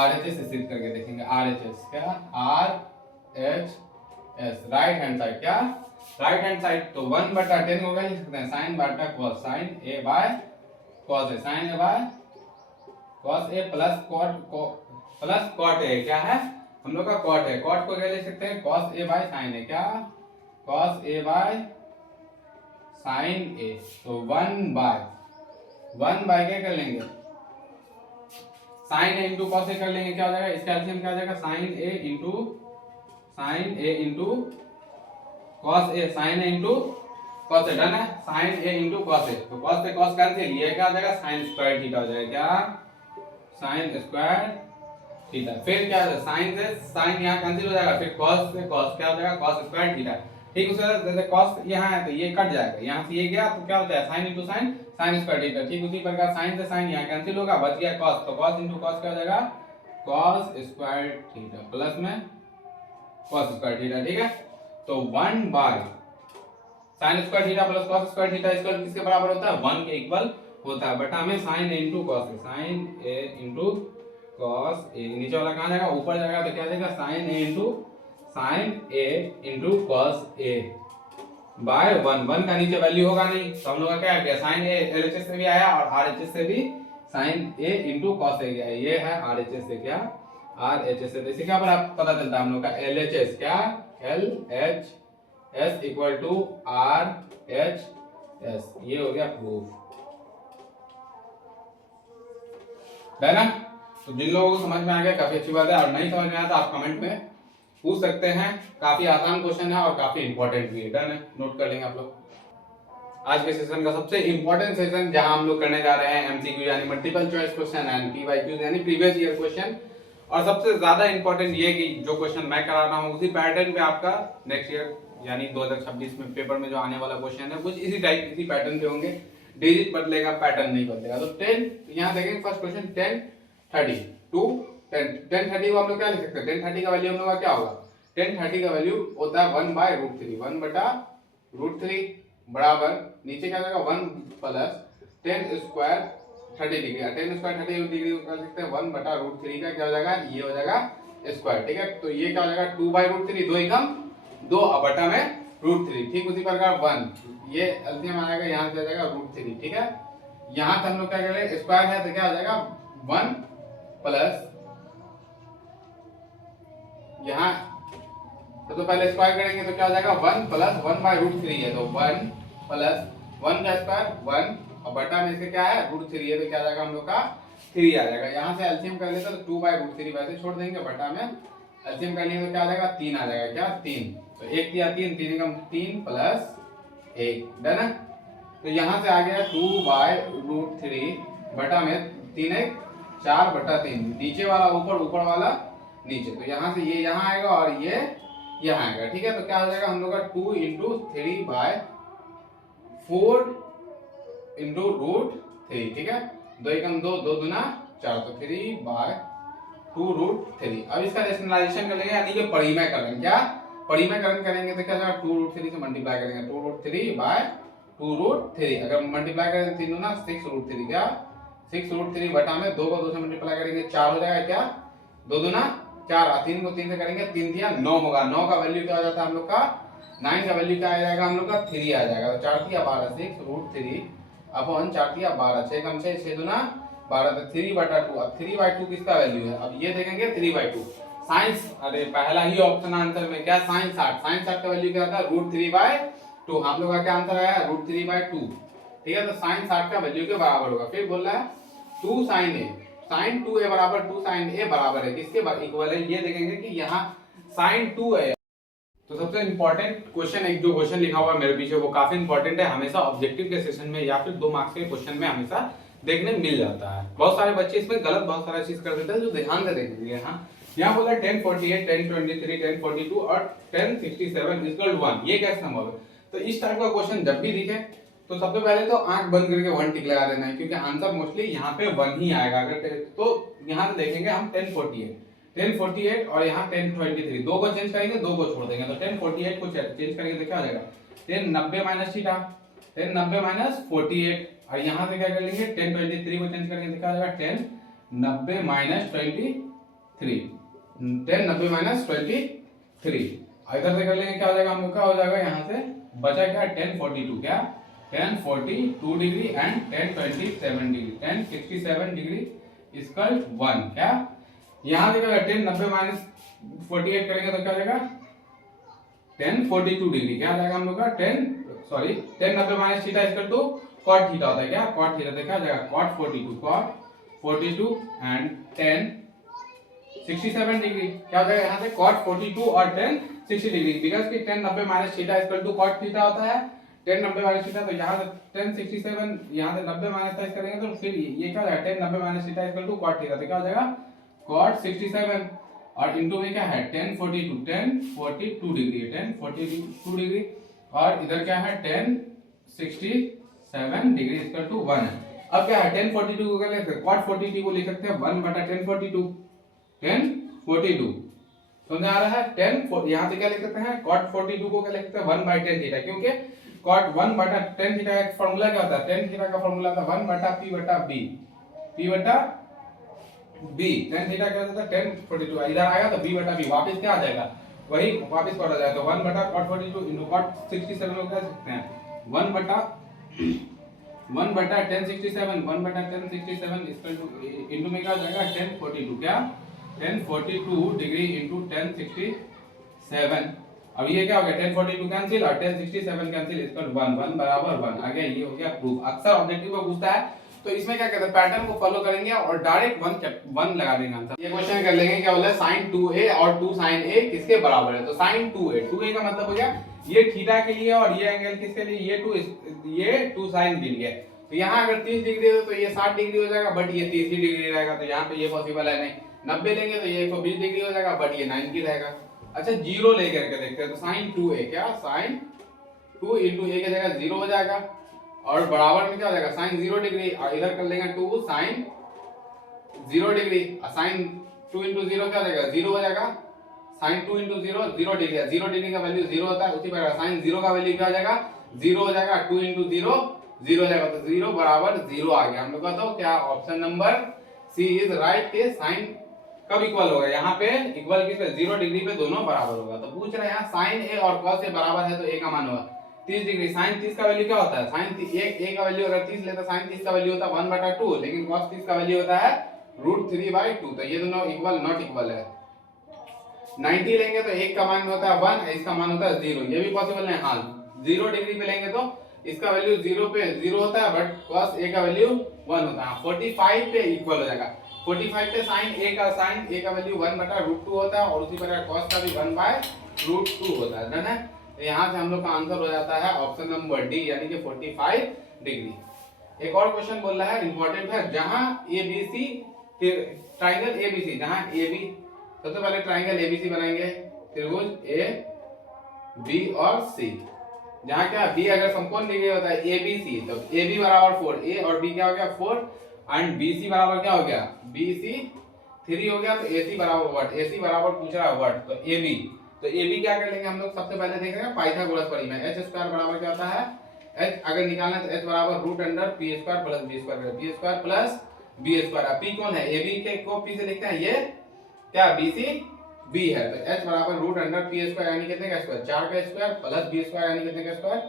RHS से सिद्ध करके देखेंगे। RHS क्या RHS राइट हैंड साइड, क्या राइट हैंड साइड। तो 1/10 को क्या लिख सकते हैं sin बटा cos, sin a by cos a, sin a by cos a plus cot a, क्या है हम लोग का cot है। cot को क्या लिख सकते हैं cos a by sin a, क्या cos a by sin a। तो 1 बाय क्या कर लेंगे sin a into cos a कर लेंगे, क्या हो जाएगा इसका एलसीएम क्या हो जाएगा sin a into cos a, sin a into cos a। Done है sin a into cos a। तो cos से cos कैंसिल, ये क्या हो जाएगा sin स्क्वायर थीटा हो जाएगा, क्या sin स्क्वायर थीटा। फिर क्या है sin से sin यहाँ कैंसिल हो जाएगा, फिर cos से cos क्या हो जाएगा cos स्क्वायर थीटा। ठीक उसी तरह जैसे cos यहाँ है तो ये कट जाएगा, यहाँ से ये गया तो क्या होता है sin into sin sin square theta. ठीक उसी प्रकार sin से sin यहाँ कैंसिल होगा, बच गया cos, तो cos इंटू cos क्या हो जाएगा cos स्क्वायर थीटा प्लस में cos स्क्वायर थीटा। ठीक है। तो 1 bye sin square theta plus cos square theta equal किसके बराबर होता है 1 के इक्वल होता है, बटा में sin a into cos a, sin a into cos a। नीचे वाला कहाँ जाएगा ऊपर जाएगा तो क्या जाएगा sin a into cos a by 1 का नीचे वैल्यू होगा नहीं तो हम लोग का क्या गया sin a LHS से भी आया और RHS से भी sin a into cos a गया। ये है RHS से, क्या RHS से। इसी क्या पता चलता है हम लोग का LHS, क्या LHS इक्वल टू RHS। ये हो गया प्रूफ, है ना। तो जिन लोगों को समझ में आ गया काफी अच्छी बात है, और नहीं समझ में आया तो आप कमेंट में पूछ सकते हैं। काफी आसान क्वेश्चन है और काफी इंपॉर्टेंट भी है। डन है, नोट कर लेंगे आप लोग। आज के सेशन का सबसे इंपॉर्टेंट सेशन जहां हम लोग करने जा रहे हैं एमसीक्यू यानी multiple choice question and PYQ यानी प्रीवियस ईयर क्वेश्चन। और सबसे ज्यादा इंपॉर्टेंट ये कि जो क्वेश्चन मैं करा रहा हूँ उसी पैटर्न पे आपका नेक्स्ट ईयर यानी 2026 में पेपर में जो आने वाला क्वेश्चन है कुछ इसी टाइप इसी पैटर्न पे होंगे। डिजिट बदलेगा, पैटर्न नहीं बदलेगा। तो 10 यहाँ देखेंगे फर्स्ट क्वेश्चन 10 30 टू 10 30 को हम लोग क्या लिख सकते हैं 10 30 का वैल्यू हम लोग का क्या होगा 10 30 का वैल्यू होता है 1/√3, 1/√3 बराबर नीचे क्या जाएगा 1 plus 10 square 30 degree. 10 square 30 degree को कर सकते हैं 1/√3 का क्या हो जाएगा ये हो जाएगा स्क्वायर। ठीक है। तो ये क्या हो जाएगा 2/√3, 2 एकम 2 बटा में √3। ठीक उसी प्रकार 1 ये एलसीएम आएगा यहाँ से आ जाएगा √3। ठीक है। यहाँ से हम लोग क्या करेंगे स्क्वायर है तो क्या हो जाएगा 1 प्लस यहाँ तो पहले स्क्वायर करेंगे तो क्या हो जाएगा 1 प्लस 1/√3 है तो 1 प्लस 1 का स्क्वायर 1 और बटा में इसके क्या है √3 है तो क्या आ जाएगा हम लोग का 3 आ जाएगा। यहाँ से एलसीएम कर लेते तो 2/√3 वैसे छोड़ देंगे, बटा में एलसीएम कर लेंगे तो क्या आ जाएगा 3 आ जाएगा, क्या 3। तो 1 3 3 एकम 3 प्लस 1 डन है। तो यहाँ से आ गया 2/√3 बटा में 3 1 4/3, नीचे वाला ऊपर, ऊपर वाला नीचे, तो यहाँ से ये यहाँ आएगा और ये यहाँ आएगा। ठीक है, तो क्या हो जाएगा हम लोग का 2 × 3/4 √3। ठीक है, 2 एकम 2, 2 दूना 4, तो 3/2√3। अब इसका रेशनलाइजेशन कर लेंगे, यानी कि परिमयकरण। क्या परिमयकरण करेंगे तो क्या होगा, 2√3 से मल्टीप्लाई करेंगे, 2√3/2√3। अगर मल्टीप्लाई करेंगे 3 दूना 6√3, क्या 6√3 बटा में 2 को 2 से मल्टीप्लाई करेंगे 4 हो जाएगा, क्या 2 दूना 4, 3 को 3 से करेंगे 3 दिया 9 होगा। 9 का वैल्यू क्या हो जाता है हम लोग का, 9 का वैल्यू क्या आ जाएगा हम लोग का 3 आ जाएगा। तो 4 3 12, 6√3 अपॉन 4 3 12, 6 कम 6, 6 दूना 12, तो 3/2। अब 3/2 किसका वैल्यू है, अब ये देखेंगे 3/2 साइंस, अरे पहला ही ऑप्शन आंसर में क्या साइंस 8, साइंस 8 का वैल्यू क्या था √3/2। हम लोग का क्या आंसर आया √3/2। ठीक है, तो साइंस 8 का वैल्यू के बराबर होगा। फिर बोल रहा है 2 sin a, sin 2a बराबर 2 sin a बराबर है किसके इक्वल है, ये देखेंगे कि यहाँ sin 2 है। तो सबसे इंपॉर्टेंट क्वेश्चन, एक जो क्वेश्चन लिखा हुआ है मेरे पीछे, वो काफी इंपॉर्टेंट है, हमेशा ऑब्जेक्टिव के सेशन में या फिर 2 मार्क्स के क्वेश्चन में हमेशा देखने मिल जाता है। बहुत सारे बच्चे इसमें गलत बहुत सारा चीज कर देते हैं, जो ध्यान से देखेंगे। यहाँ बोला 1048, 1023, 1042 और 1067 = 1, ये कैसे संभव है। तो इस टाइप का क्वेश्चन जब भी दिखे तो सबसे पहले तो आंख बंद करके 1 टिक लगा देना है, क्योंकि आंसर मोस्टली यहाँ पे 1 ही आएगा। अगर तो यहाँ से देखेंगे हम 1048 और यहाँ 1023, 2 को चेंज करेंगे 2 को छोड़ देंगे, तो 1048 को चेंज करेंगे तो क्या हो जाएगा 1090 माइनस थीटा, 1090 माइनस 48, और यहाँ से क्या कर लेंगे 1023 को चेंज करेंगे तो क्या हो जाएगा 1090 माइनस 23, 1090 माइनस 23। इधर से कर लेंगे क्या हो जाएगा हम लोग का, हो जाएगा यहाँ से बचा क्या 1042, क्या 1042 डिग्री एंड 1027 डिग्री, 1067 डिग्री = 1। क्या यहाँ से 1090 माइनस 48 करेंगे तो क्या हो जाएगा 1042 डिग्री, क्या आ जाएगा हम लोग का 1090 माइनस थीटा = cot थीटा होता है, क्या cot थीटा, तो क्या आ जाएगा cot 42 एंड 1067 डिग्री, क्या हो जाएगा यहाँ से cot 42 और 1060 डिग्री, बिकॉज कि 1090 माइनस थीटा = cot थीटा होता है, 1090 माइनस थीटा, तो यहाँ से 1067, यहाँ से 90 माइनस करेंगे तो फिर ये क्या हो जाएगा 1090 माइनस थीटा = cot थीटा, तो क्या हो जाएगा cot 67 और इनटू में क्या है 1042 डिग्री, 1042 डिग्री, और इधर क्या है 1067 डिग्री = 1 है। अब क्या है 1042 को क्या लिख सकते हैं, cot 42 को लिख सकते हैं 1/1042, 1042 समझ आ रहा है। 10 यहाँ से क्या लिख सकते हैं cot 42 को क्या लिख सकते हैं 1/10 थीटा, क्योंकि cot 1/10 थीटा का फॉर्मूला क्या होता है, 10 थीटा का फॉर्मूला होता है 1/p/b, p/b, 10 थीटा क्या होता है 1042, इधर आएगा तो b/b, वापस क्या आ जाएगा वही वापस कट आ जाएगा, तो 1/cot 42 * cot 67 को क्या लिख सकते हैं 1/1067, 1/1067 इनटू में क्या हो जाएगा 1042, क्या 1042 डिग्री * 1067। अब ये क्या हो गया 1042 कैंसिल और 1067 कैंसिल = 1, 1 = 1 आ गया। ये हो गया प्रूफ। अक्सर ऑब्जेक्टिव में पूछता है, तो इसमें क्या कहते हैं पैटर्न को फॉलो करेंगे और डायरेक्ट 1 लगा देंगे आंसर। ये क्वेश्चन कर लेंगे क्या बोला sin 2a और 2 sin a किसके बराबर है, तो sin 2a का मतलब हो गया ये थीटा के लिए और ये एंगल किसके लिए, ये 2 sin के लिए। तो यहाँ अगर 30 डिग्री हो तो ये 60 डिग्री हो जाएगा, बट ये 30 डिग्री रहेगा, तो यहाँ पे ये पॉसिबल है नहीं। 90 लेंगे तो ये 120 डिग्री हो जाएगा, बट ये 90 रहेगा। अच्छा 0 लेकर के देखते हैं, तो sin 2a क्या sin 2 * a की जगह 0 हो जाएगा, और बराबर में क्या हो जाएगा sin 0 डिग्री, और इधर कर लेंगे 2 sin 0 डिग्री, sin 2 * 0 क्या हो जाएगा 0 हो जाएगा, sin 2 * 0 0 डिग्री है, 0 डिग्री का वैल्यू 0 होता है, उसी प्रकार sin 0 का वैल्यू क्या हो जाएगा 0 हो जाएगा, 2 * 0 0 हो जाएगा, तो 0 = 0 आ गया हम लोग का। तो क्या option number c is right के sin कब इक्वल होगा, यहाँ पे इक्वल किस पे 0 डिग्री पे दोनों बराबर होगा। तो पूछ रहे हैं यहाँ sin a और cos a बराबर है तो a का मान होगा 30 डिग्री। sin 30 का वैल्यू क्या होता है, sin a का वैल्यू अगर 30 लेता sin 30 का वैल्यू होता है 1/2, लेकिन cos 30 का वैल्यू होता है √3/2, तो ये दोनों इक्वल नॉट इक्वल है। 90 लेंगे तो एक का मान होता है 1, इसका मान होता है 0, ये भी पॉसिबल है। हाँ 0 डिग्री पे लेंगे तो इसका वैल्यू 0 पे 0 होता है, बट cos a का वैल्यू 1 होता है। 45 पे इक्वल हो जाएगा, 45 पे sin a का वैल्यू 1/√2 होता है, और उसी प्रकार cos का भी 1/√2 होता है, डन है। तो यहाँ से हम लोग का आंसर हो जाता है ऑप्शन नंबर डी यानी कि 45 डिग्री। एक और क्वेश्चन बोल रहा है इंपॉर्टेंट है, जहां एबीसी ट्राइंगल एबीसी, जहां एबी सबसे पहले ट्राइंगल एबीसी बनाएंगे, त्रिभुज ए बी और सी, जहां क्या बी अगर समकोण दी गई होता है एबीसी, तो ए बी बराबर 4, ए और बी क्या हो गया 4 एंड बी सी बराबर क्या हो गया बी सी 3 हो गया, तो ए सी बराबर व्हाट, ए सी बराबर पूछ रहा है व्हाट, तो ए बी, तो ए बी क्या कर लेंगे हम लोग, सबसे पहले देख रहे हैं पाइथागोरस परिमेय, एच स्क्वायर बराबर क्या होता है एच, अगर निकालना है तो एच बराबर root under p square plus B square, b square plus B square, अब पी कौन है ए बी के को पी से लिखते हैं, ये क्या बी सी बी है, तो h बराबर रूट अंडर पी स्क्वायर यानी कितने का स्क्वायर 4 का स्क्वायर प्लस बी स्क्वायर यानी कितने का स्क्वायर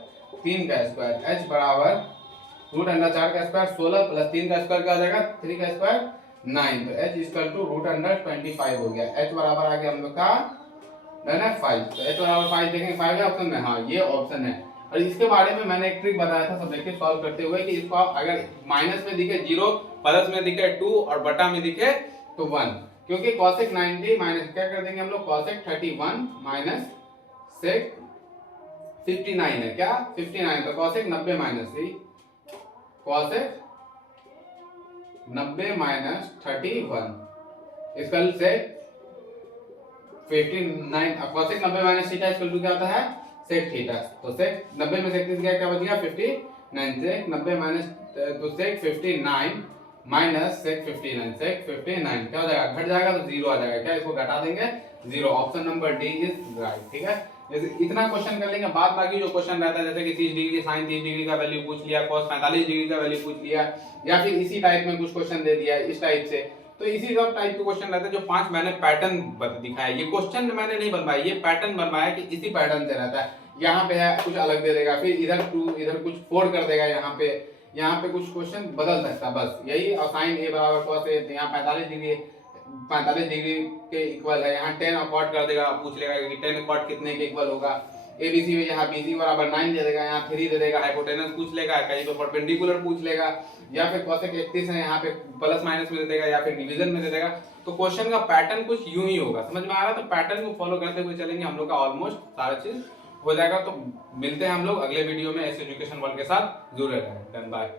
3 का स्क्वायर, h बराबर रूट अंडर 4 का स्क्वायर 16 प्लस 3 का स्क्वायर क्या हो जाएगा 3 का स्क्वायर 9, तो h equal to root under 25 हो गया, h बराबर आ गया हम लोग का डन है 5, तो h बराबर 5 देखेंगे 5 है ऑप्शन में, हाँ ये ऑप्शन है। और इसके बारे में मैंने एक ट्रिक बताया था सब्जेक्टिव सॉल्व करते हुए कि इसको आप अगर माइनस में दिखे 0, प्लस में दिखे 2 और बटा में दिखे तो 1, क्योंकि cosec 90 माइनस क्या कर देंगे हम लोग cosec 31 माइनस sec 59 है क्या 59, तो cosec 90 माइनस सी cosec 90 माइनस 31 इसका sec 59, अब cosec 90 माइनस थीटा इसका क्या होता है sec थीटा, तो sec 90 में sec थीटा क्या बच गया 59, sec 90 माइनस तो sec 59 माइनस sec 59, sec 59 क्या हो जाएगा घट जाएगा तो 0 आ जाएगा, क्या इसको घटा देंगे 0, option number D is right. ठीक है, जैसे इतना क्वेश्चन कर लेंगे, बाद बाकी जो क्वेश्चन रहता है जैसे कि 30 डिग्री sin 30 डिग्री का वैल्यू पूछ लिया, cos 45 डिग्री का वैल्यू पूछ लिया, या फिर इसी टाइप में कुछ क्वेश्चन दे दिया इस टाइप से, तो इसी सब टाइप के क्वेश्चन रहते हैं। जो 5 मैंने पैटर्न दिखाया, ये क्वेश्चन मैंने नहीं बनवाया, ये पैटर्न बनवाया कि इसी पैटर्न से रहता है, यहाँ पे है कुछ अलग दे देगा, फिर इधर 2 इधर कुछ 4 कर देगा, यहाँ पे कुछ क्वेश्चन बदल सकता है, बस यही। और साइन ए बराबर cos ए, यहाँ 45 डिग्री के इक्वल है, यहाँ 10 अपॉट कर देगा, पूछ लेगा कि 10 अपॉट कितने के इक्वल होगा, एबीसी में यहाँ बीसी बराबर 9 दे देगा, यहाँ 3 दे देगा, हाइपोटेनस पूछ लेगा, कहीं पे परपेंडिकुलर पूछ लेगा, या फिर cosec 31 है यहाँ पे प्लस माइनस में दे देगा, या फिर डिवीजन में दे देगा। तो क्वेश्चन का पैटर्न कुछ यूं ही होगा, समझ में आ रहा है? तो पैटर्न को फॉलो करते हुए चलेंगे, हम लोग का ऑलमोस्ट सारा चीज हो जाएगा। तो मिलते हैं हम लोग अगले वीडियो में एस एजुकेशन वर्ल्ड के साथ, जरूर रहें। बाय।